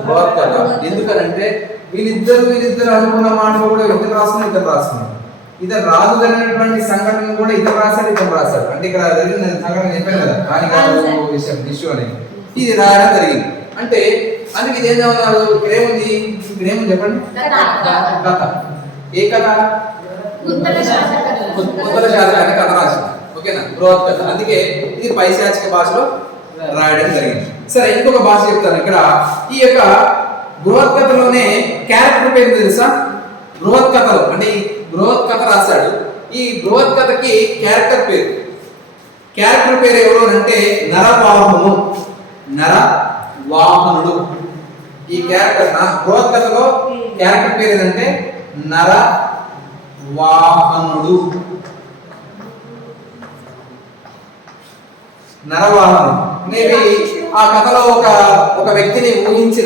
బృహత్ కథ. ఎందుకనంటే వీళ్ళిద్దరు అనుకున్న మాటలు కూడా ఇద్దరు రాసుకున్నారు. ఇద్దరు రాజు జరిగినటువంటి సంఘటన కూడా ఇద్దరు రాశాడు. అంటే ఇక్కడ జరిగిన సంఘటన చెప్పాను కదా, కానీ విషయం ఇష్యూ అనేది ఇది రాయడం జరిగింది. అంటే అందుకే ఇది ఏం చదువుతున్నారు? ఇక్కడేముంది చెప్పండి? కథ. ఏ కథ? ఉత్తర శాతకాన్ని కథ రాసింది. ఓకేనా? బృహత్ కథ. అందుకే ఇది పైశాచిక భాషలో రాయడం జరిగింది. సరే, ఇంకొక భాష చెప్తాను. ఇక్కడ ఈ యొక్క బృహత్ కథలోనే క్యారెక్టర్ పేరు తెలుసా? బృహత్ కథలో అంటే ఈ బృహత్ కథ రాశాడు. ఈ బృహత్ కథకి క్యారెక్టర్ పేరు ఎవరు అంటే నరవాహనుడు. ఈ క్యారెక్టర్ బృహత్ కథలో క్యారెక్టర్ పేరు ఏంటంటే నరవాహనుడు. మేబీ ఆ కథలో ఒక వ్యక్తిని ఊహించి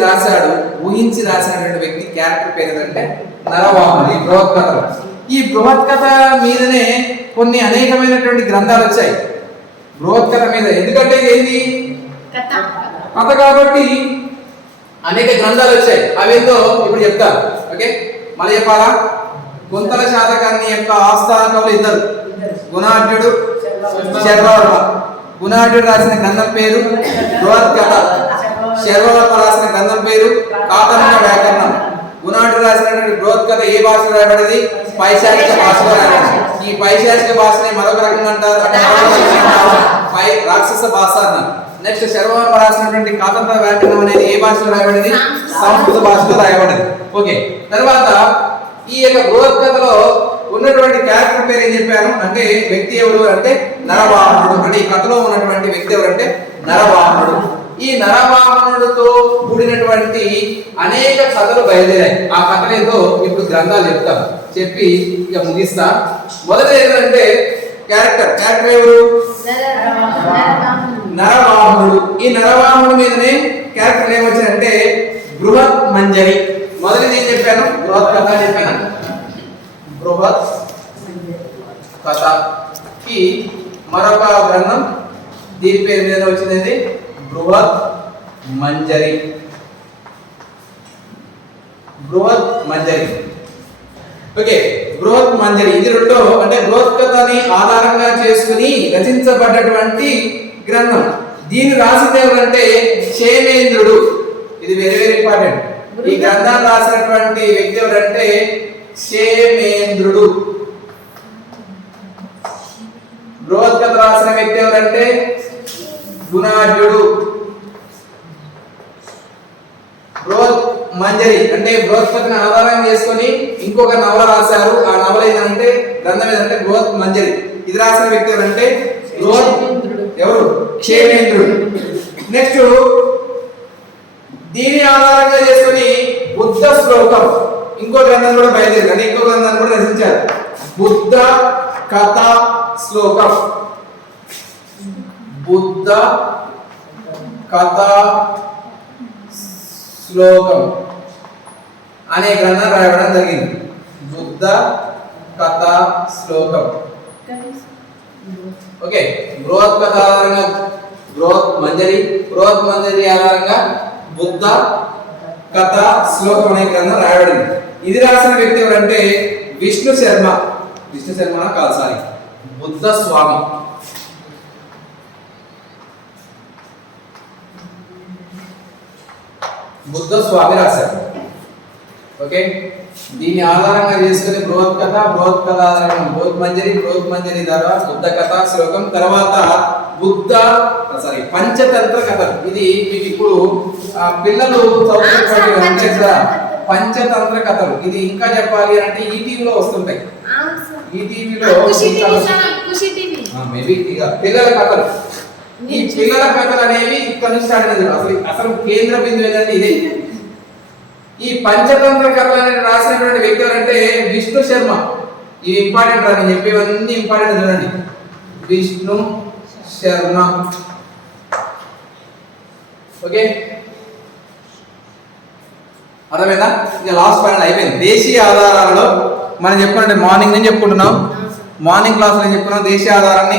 రాసినటువంటి వ్యక్తి క్యారెక్టర్ పేరు ఏంటంటే నరవాహనుడు. ఈ బృహత్ కథలో ఈ బృహత్ కథ మీదనే కొన్ని అనేకమైనటువంటి గ్రంథాలు వచ్చాయి. బృహత్ కథ మీద. ఎందుకంటే ఏంది? కథ కాబట్టి అనేక గ్రంథాలు వచ్చాయి. అవేందో ఇప్పుడు చెప్తారు. ఓకే, మళ్ళీ చెప్పాలా? కుంతల శాతకాన్ని యొక్క ఆస్థాన కవులు ఇద్దరు, గుణాఢ్యుడు, శర్వవర్మ. గుణాఢ్యుడు రాసిన గ్రంథం పేరు బృహత్ కథ. శర్వవర్మ రాసిన గ్రంథం పేరు కాతంత్ర వ్యాకరణం. గుణాఢ్యుడు రాసినటువంటి బృహత్ కథ ఏ భాషలో రాయబడింది? పైశాచిక భాషలో రాయబడింది. ఈ పైశాచిక భాషని మరొక రకంగా అంటారు, రాక్షస భాష అన్నారు. నెక్స్ట్ శర్వవర్మ రాసినటువంటి కాతంత్ర వ్యాకరణం అనేది ఏ భాషలో రాయబడింది? సంస్కృత భాషలో రాయబడింది. ఓకే, తర్వాత ఈ యొక్క బృహత్ కథలో ఉన్నటువంటి క్యారెక్టర్ పేరు ఏం చెప్పాను అంటే వ్యక్తి ఎవరు అంటే నరవాహనుడు. అంటే ఈ కథలో ఉన్నటువంటి వ్యక్తి ఎవరంటే నరవాహనుడు. ఈ నరవాహనుడితో కూడినటువంటి అనేక కథలు బయలుదేరాయి. ఆ కథలేదో ఇప్పుడు గ్రంథాలు చెప్తాను, చెప్పి ఇక ముగిస్తా. మొదటి ఏంటంటే క్యారెక్టర్ ఎవరు? నరవాహనుడు. ఈ నరవాహనుడి మీదనే క్యారెక్టర్ ఏమొచ్చాయంటే బృహత్ మంజరి. మొదటిది ఏం చెప్పాను? బృహత్ కథ చెప్పాను. బృహత్ కథకి మరొక గ్రంథం దీని పేరు మీద వచ్చినది బృహత్ మంజరి. ఓకే, బృహత్ మంజరి ఇది రెండో అంటే బృహత్ కథని ఆధారంగా చేసుకుని రచించబడ్డటువంటి గ్రంథం. దీన్ని రాసింది ఎవరంటే క్షేమేంద్రుడు. ఇది వెరీ వెరీ ఇంపార్టెంట్. ఈ గ్రంథాన్ని రాసినటువంటి వ్యక్తి ఎవరంటే క్షేమేంద్రుడు. బృహత్ కథ రాసిన వ్యక్తి ఎవరంటే గుణాఢ్యుడు. బృహత్ మంజరి అంటే బృహత్ కథను ఆధారం చేసుకొని ఇంకొక నవల రాశారు. ఆ నవల ఏంటంటే గ్రంథం ఏంటంటే బృహత్ మంజరి. ఇది రాసిన వ్యక్తి ఎవరంటే ఎవరు క్షేమేంద్రుడు. నెక్స్ట్ దీని ఆధారంగా చేసుకొని బుద్ధ శ్లోకం ఇంకో గ్రంథం కూడా బయలుదేరి అంటే ఇంకో గ్రంథాన్ని కూడా రచించారు. బుద్ధ కథ శ్లోకం. బుద్ధ కథ శ్లోకం అనే గ్రంథం రాయడం జరిగింది. బుద్ధ కథ శ్లోకం. ఓకే, బృహత్ కథ ఆధారంగా బృహత్ మంజరి ఆధారంగా బుద్ధ కథ శ్లోకం అనే గ్రంథం రాయబడింది. ఇది రాసిన వ్యక్తి ఎవరంటే విష్ణు శర్మ కాదు సారీ బుద్ధ స్వామి. బుద్ధ స్వామి రాశారు. ఓకే, దీన్ని ఆధారంగా చేసుకుని బృహత్ కథ ఆధారంగా బృహత్ మంజరి ద్వారా బుద్ధ కథ శ్లోకం. తర్వాత పంచతంత్ర కథలు. ఇది మీకు ఇప్పుడు పిల్లలు చదువుతున్నటువంటి పంచతంత్ర కథలు. ఇది ఇంకా చెప్పాలి అంటే ఈటీవీలో వస్తుంటాయి. ఈటీవీలో మేబీ ఇక పిల్లల కథలు. ఈ పిల్లల కథలు అనేవి ఇక్కడ నుంచి స్టార్ట్ అయింది. అసలు కేంద్ర బిందువు ఏంటంటే ఇదే. ఈ పంచతంత్ర కథలు అనేది రాసినటువంటి వ్యక్తి అంటే విష్ణు శర్మ. ఇవి ఇంపార్టెంట్ రా, నేను చెప్పేవన్నీ ఇంపార్టెంట్ చూడండి. విష్ణు శర్మ. ఓకే, అర్థమైందా? ఇక లాస్ట్ ఫైనల్ అయిపోయింది. దేశీయ ఆధారాలలో మనం చెప్పుకుంటే మార్నింగ్ నుంచి చెప్పుకుంటున్నాం. మార్నింగ్ క్లాస్ లో చెప్పుకున్నాం దేశీయ ఆధారాన్ని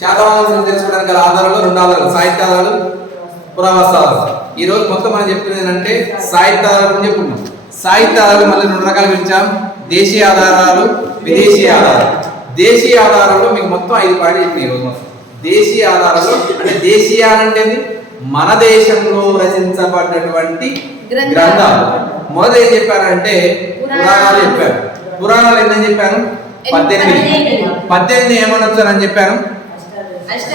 శాతవాహనం తెలుసుకోవడానికి గల ఆధారాలు రెండు ఆధారాలు, సాహిత్య ఆధారాలు, పురావస్తు ఆధారాలు. ఈ రోజు మొత్తం మనం చెప్పుకునేది ఏంటంటే సాహిత్య ఆధారాలు చెప్పుకున్నాం. సాహిత్య ఆధారాలు మళ్ళీ రెండు రకాలు పిలిచాం. దేశీయ ఆధారాలు, విదేశీ ఆధారాలు. దేశీయ ఆధారాలు మీకు మొత్తం 5 పాయింట్లు చెప్పినాయి. ఈ రోజు మొత్తం దేశీయ ఆధారాలు అంటే దేశీయ అంటే మన దేశంలో రచించబడినటువంటి గ్రంథాలు. మొదట ఏం చెప్పారంటే పురాణాలు చెప్పారు. పురాణాలు ఎన్ని చెప్పాను? 18 ఏమనొచ్చు అని చెప్పాను.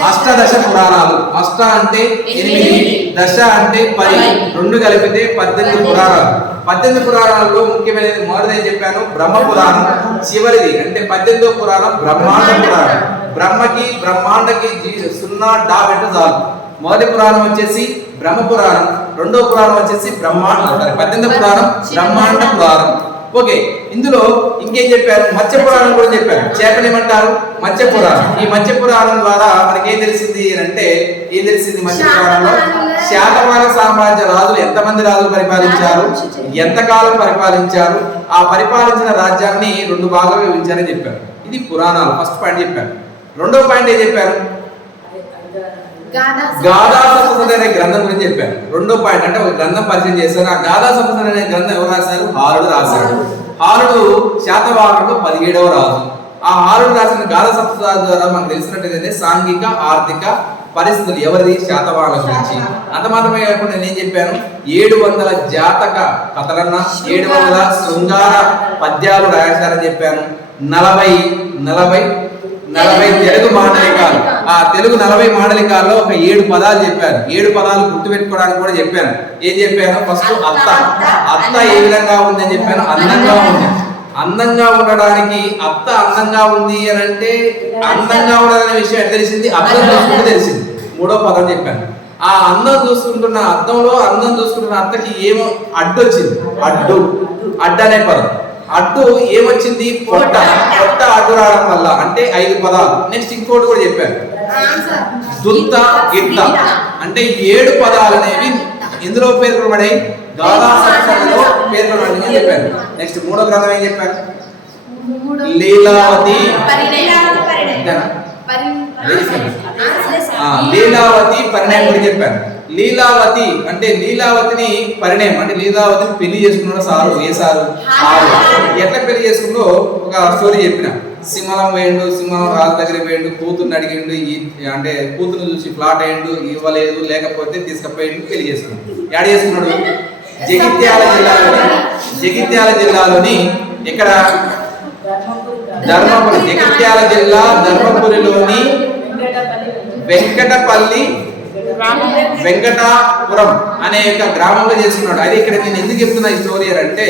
అష్టదశ పురాణాలు. అష్ట అంటే 8, దశ అంటే 10, రెండు కలిపితే 18 పురాణాలు. 18 పురాణాల్లో ముఖ్యమైనది మొదటిది ఏం చెప్పాను? బ్రహ్మ పురాణం. చివరిది అంటే 18వ పురాణం బ్రహ్మాండ పురాణం. బ్రహ్మకి బ్రహ్మాండకి 0 డా పెట్టు చాలు. మొదటి పురాణం వచ్చేసి బ్రహ్మ పురాణం, రెండో పురాణం వచ్చేసి బ్రహ్మాండ 18వ పురాణం బ్రహ్మాండ పురాణం. ఓకే, ఇందులో ఇంకేం చెప్పారు? మత్స్య పురాణం కూడా చెప్పారు. చేపనేమంటారు? మత్స్య పురాణం. ఈ మత్స్య పురాణం ద్వారా మనకి ఏం తెలిసింది అంటే మత్స్య పురాణంలో శాతవాహన సామ్రాజ్య రాజులు ఎంతమంది రాజులు పరిపాలించారు, ఎంతకాలం పరిపాలించారు, ఆ పరిపాలించిన రాజ్యాన్ని 2 భాగాలుగా విభజించారని చెప్పారు. ఇది పురాణాలు. ఫస్ట్ పాయింట్ చెప్పారు. రెండో పాయింట్ ఏం చెప్పారు? గాథా సప్తశతి అనే గ్రంథం గురించి చెప్పారు. రెండో పాయింట్ అంటే ఒక గ్రంథం పరిచయం చేశారు. ఆ గాథా సప్తశతి అనే గ్రంథం ఎవరు రాశారు? హారుడు రాశాడు. హారుడు శాతవాహనుడు 17వ రాజు. ఆ హారుడు రాసిన గాథా సప్తశతి ద్వారా మనకు తెలిసినట్టు సాంఘిక ఆర్థిక పరిస్థితులు ఎవరిది? శాతవాహనుల గురించి. అంత మాత్రమే కాకుండా నేను చెప్పాను 700 జాతక కథలన్నా 700 శృంగార పద్యాలు రాశారని చెప్పాను. 40 తెలుగు మాండలికాలు. ఆ తెలుగు 40 మాండలికాల్లో ఒక 7 పదాలు చెప్పాను. 7 పదాలు గుర్తుపెట్టుకోవడానికి కూడా చెప్పాను. ఏం చెప్పాను? ఫస్ట్ అత్త ఏ విధంగా ఉంది అని చెప్పాను. అందంగా ఉంది. అందంగా ఉండడానికి అత్త అందంగా ఉంది అని అంటే అందంగా ఉండదనే విషయం ఎట్లా తెలిసింది? అర్థం చూసుకుంటే తెలిసింది. మూడో పదం చెప్పాను. ఆ అందం చూసుకుంటున్న అద్దంలో అందం చూసుకుంటున్న అత్తకి ఏమో అడ్డు వచ్చింది. అడ్డు అనే పదం. అడ్డు ఏమొచ్చింది? పొట్ట అడ్డు రావడం వల్ల అంటే 5 పదాలు. నెక్స్ట్ ఇంకోటి కూడా చెప్పాను. దుత్త గిత్త అంటే 7 పదాలు అనేవి ఎందులో పేర్కొనబడాయి? గాథా సప్తశతిలో పేర్కొనబడింది అని చెప్పాను. నెక్స్ట్ మూడో గ్రంథం ఏం చెప్పాను? లీలావతి లీలావతి పరిణయం గురించి చెప్పాను. లీలావతి అంటే లీలావతిని పరిణయం అంటే లీలావతిని పెళ్లి చేసుకున్నాడు సారు. ఏ సారు? ఎట్లా పెళ్లి చేసుకుందో ఒక స్టోరీ చెప్పిన. సింహలం వేయండు, సింహలం రాజు దగ్గర వేయండు, కూతుర్ని అడిగిండు, అంటే కూతురుని చూసి ఫ్లాట్ అయ్యిండు, ఇవ్వలేదు, లేకపోతే తీసుకుపోయిండు, పెళ్లి చేసుకున్నాడు. యాడ్ చేసుకున్నాడు జగిత్యాల జిల్లాలోని ఇక్కడ ధర్మపురి, జగిత్యాల జిల్లా ధర్మపురిలోని వెంకటాపురం అనే ఒక గ్రామంలో చేసుకున్నాడు. అయితే ఇక్కడ నేను ఎందుకు చెప్తున్నా ఈ స్టోరీ అంటే,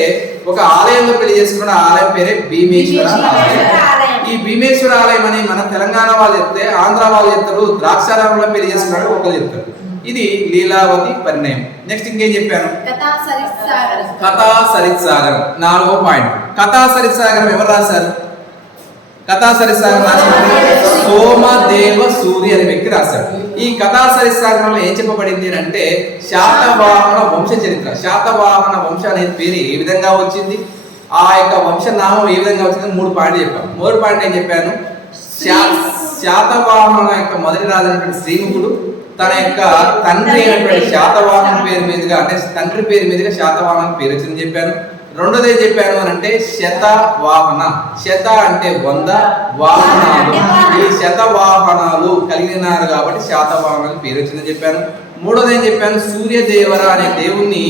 ఒక ఆలయంలో పెళ్లి చేసుకున్నాడు. ఆ ఆలయం పేరే భీమేశ్వర ఆలయం. ఈ భీమేశ్వర ఆలయం అని మన తెలంగాణ వాళ్ళు చెప్తే, ఆంధ్ర వాళ్ళు చెప్తారు ద్రాక్షారామంలో పెళ్లి చేసుకున్నాడు ఒకరు చెప్తారు. ఇది లీలావతి పరిణయం. నెక్స్ట్ ఇంకేం చెప్పాను? కథా సరిత్ సాగరం. 4వ పాయింట్. కథా సరిత్ సాగరం ఎవరు రాశారు? కథా సరిత్ సాగరం రాసిన సోమదేవ సూరి అనే వ్యక్తి రాశాడు. ఈ కథా సరిత్ సాగరంలో ఏం చెప్పబడింది అంటే, శాతవాహన వంశ చరిత్ర. శాతవాహన వంశ అనే పేరు ఏ విధంగా వచ్చింది, ఆ యొక్క వంశనామం ఏ విధంగా వచ్చింది 3 పాయింట్లు చెప్పాను. 3 పాయింట్ ఏం చెప్పాను? శాతవాహన యొక్క మొదటి రాజు అయినటువంటి శ్రీముఖుడు తన యొక్క తండ్రి అయినటువంటి శాతవాహన పేరు మీదుగా, అంటే తండ్రి పేరు మీదుగా శాతవాహన పేరు వచ్చిందని చెప్పాను. రెండోది ఏం చెప్పాను అని అంటే శతవాహన. శత అంటే 100, వాహనాలు, ఈ శతవాహనాలు కలిగినారు కాబట్టి శాతవాహనాలు పేరు వచ్చిందని చెప్పాను. మూడోది ఏం చెప్పాను? సూర్యదేవర అనే దేవుణ్ణి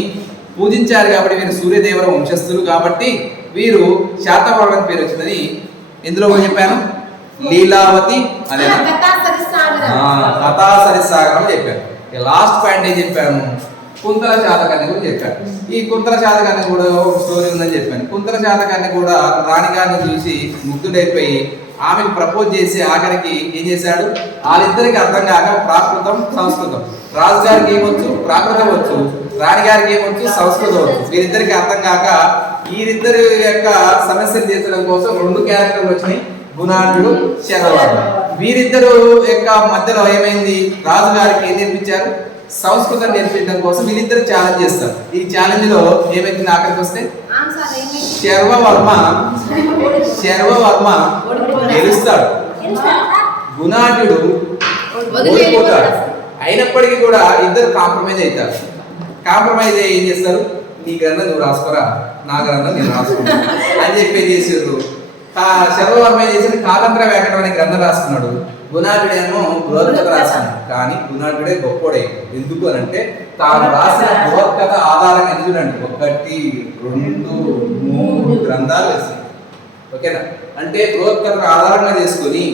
పూజించారు కాబట్టి వీరు సూర్యదేవర వంశస్థులు కాబట్టి వీరు శాతవాహన పేరు వచ్చిందని ఎందులో కూడా చెప్పాను? లీలావతి అనే కథా సరిత్ సాగరం చెప్పాను. లాస్ట్ పాయింట్ ఏం చెప్పాను? కుంతల శాతకాన్ని కూడా చెప్పాను. ఈ కుంతల శాతకాన్ని కూడా ఒక స్టోరీ ఉందని చెప్పాను. కుంతల శాతకాన్ని కూడా రాణిగారిని చూసి ముగ్ధుడైపోయి ఆమెకు ప్రపోజ్ చేసి ఆఖరికి ఏం చేశాడు? వాళ్ళిద్దరికి అర్థం కాక ప్రాకృతం సంస్కృతం. రాజుగారికి ఏమొచ్చు? ప్రాకృతం వచ్చు, రాణిగారికి ఏమొచ్చు? సంస్కృతం వచ్చు. వీరిద్దరికి అర్థం కాక వీరిద్దరి యొక్క సమస్యలు తీర్చడం కోసం 2 క్యారెక్టర్లు వచ్చినాయి, గుణాఢ్యుడు, శరవర్మ. వీరిద్దరు యొక్క మధ్యలో ఏమైంది? రాజుగారికి ఏం నేర్పించారు? సంస్కృతం నేర్పించడం కోసం వీళ్ళిద్దరు ఛాలెంజ్ చేస్తారు. ఈ ఛాలెంజ్ లో ఏమైంది? ఆఖరికి వస్తే శర్వవర్మ గెలుస్తాడు, గుణాఢ్యుడు ఓడిపోతాడు. అయినప్పటికీ కూడా ఇద్దరు కాంప్రమైజ్ అవుతారు. కాంప్రమైజ్ అయ్యి ఏం చేస్తారు? నీ గ్రంథం నువ్వు రాసుకోరా, నా గ్రంథం నేను రాసుకున్నా అని చెప్పి చేసారు. శర్వవర్మ ఏం చేసి కాతంత్ర వ్యాకరణం అనే గ్రంథం రాసుకున్నాడు. గుణాఢ్యుడేమో బృహత్కథ రాశాడు. కానీ గుణాఢ్యుడే గొప్పోడే. ఎందుకు అని అంటే తాను రాసిన బృహత్కథ ఆధారంగా ఎందుకండి 1, 2, 3 గ్రంథాలు వేసాయి. ఓకేనా? అంటే బృహత్కథను ఆధారంగా చేసుకుని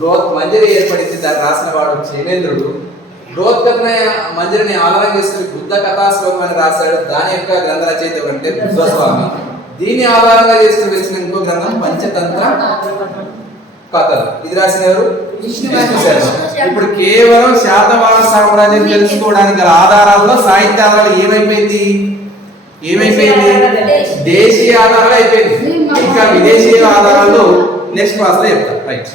బృహత్ మంజరి ఏర్పడింది. దాన్ని రాసిన వాడు శైలేంద్రుడు. బృహత్కథ మంజరిని ఆధారంగా చేసుకుని బుద్ధ కథాశ్లోకం అని రాశాడు. దాని యొక్క గ్రంథ రచయిత అంటే బుద్ధస్వామి. దీన్ని ఆధారంగా చేసుకుని వేసిన ఇంకో గ్రంథం పంచతంత్ర కథలు. ఇది రాసిన ఎవరు? విష్ణు శర్మ. ఇప్పుడు కేవలం శాతవాహన సామ్రాజ్యం తెలుసుకోవడానికి గల ఆధారాల్లో సాహిత్య ఆధారాలు ఏమైపోయింది? దేశీయ ఆధారాలు అయిపోయింది. ఇంకా విదేశీయ ఆధారాలు నెక్స్ట్ క్లాస్ లో చెప్తాం. రైట్.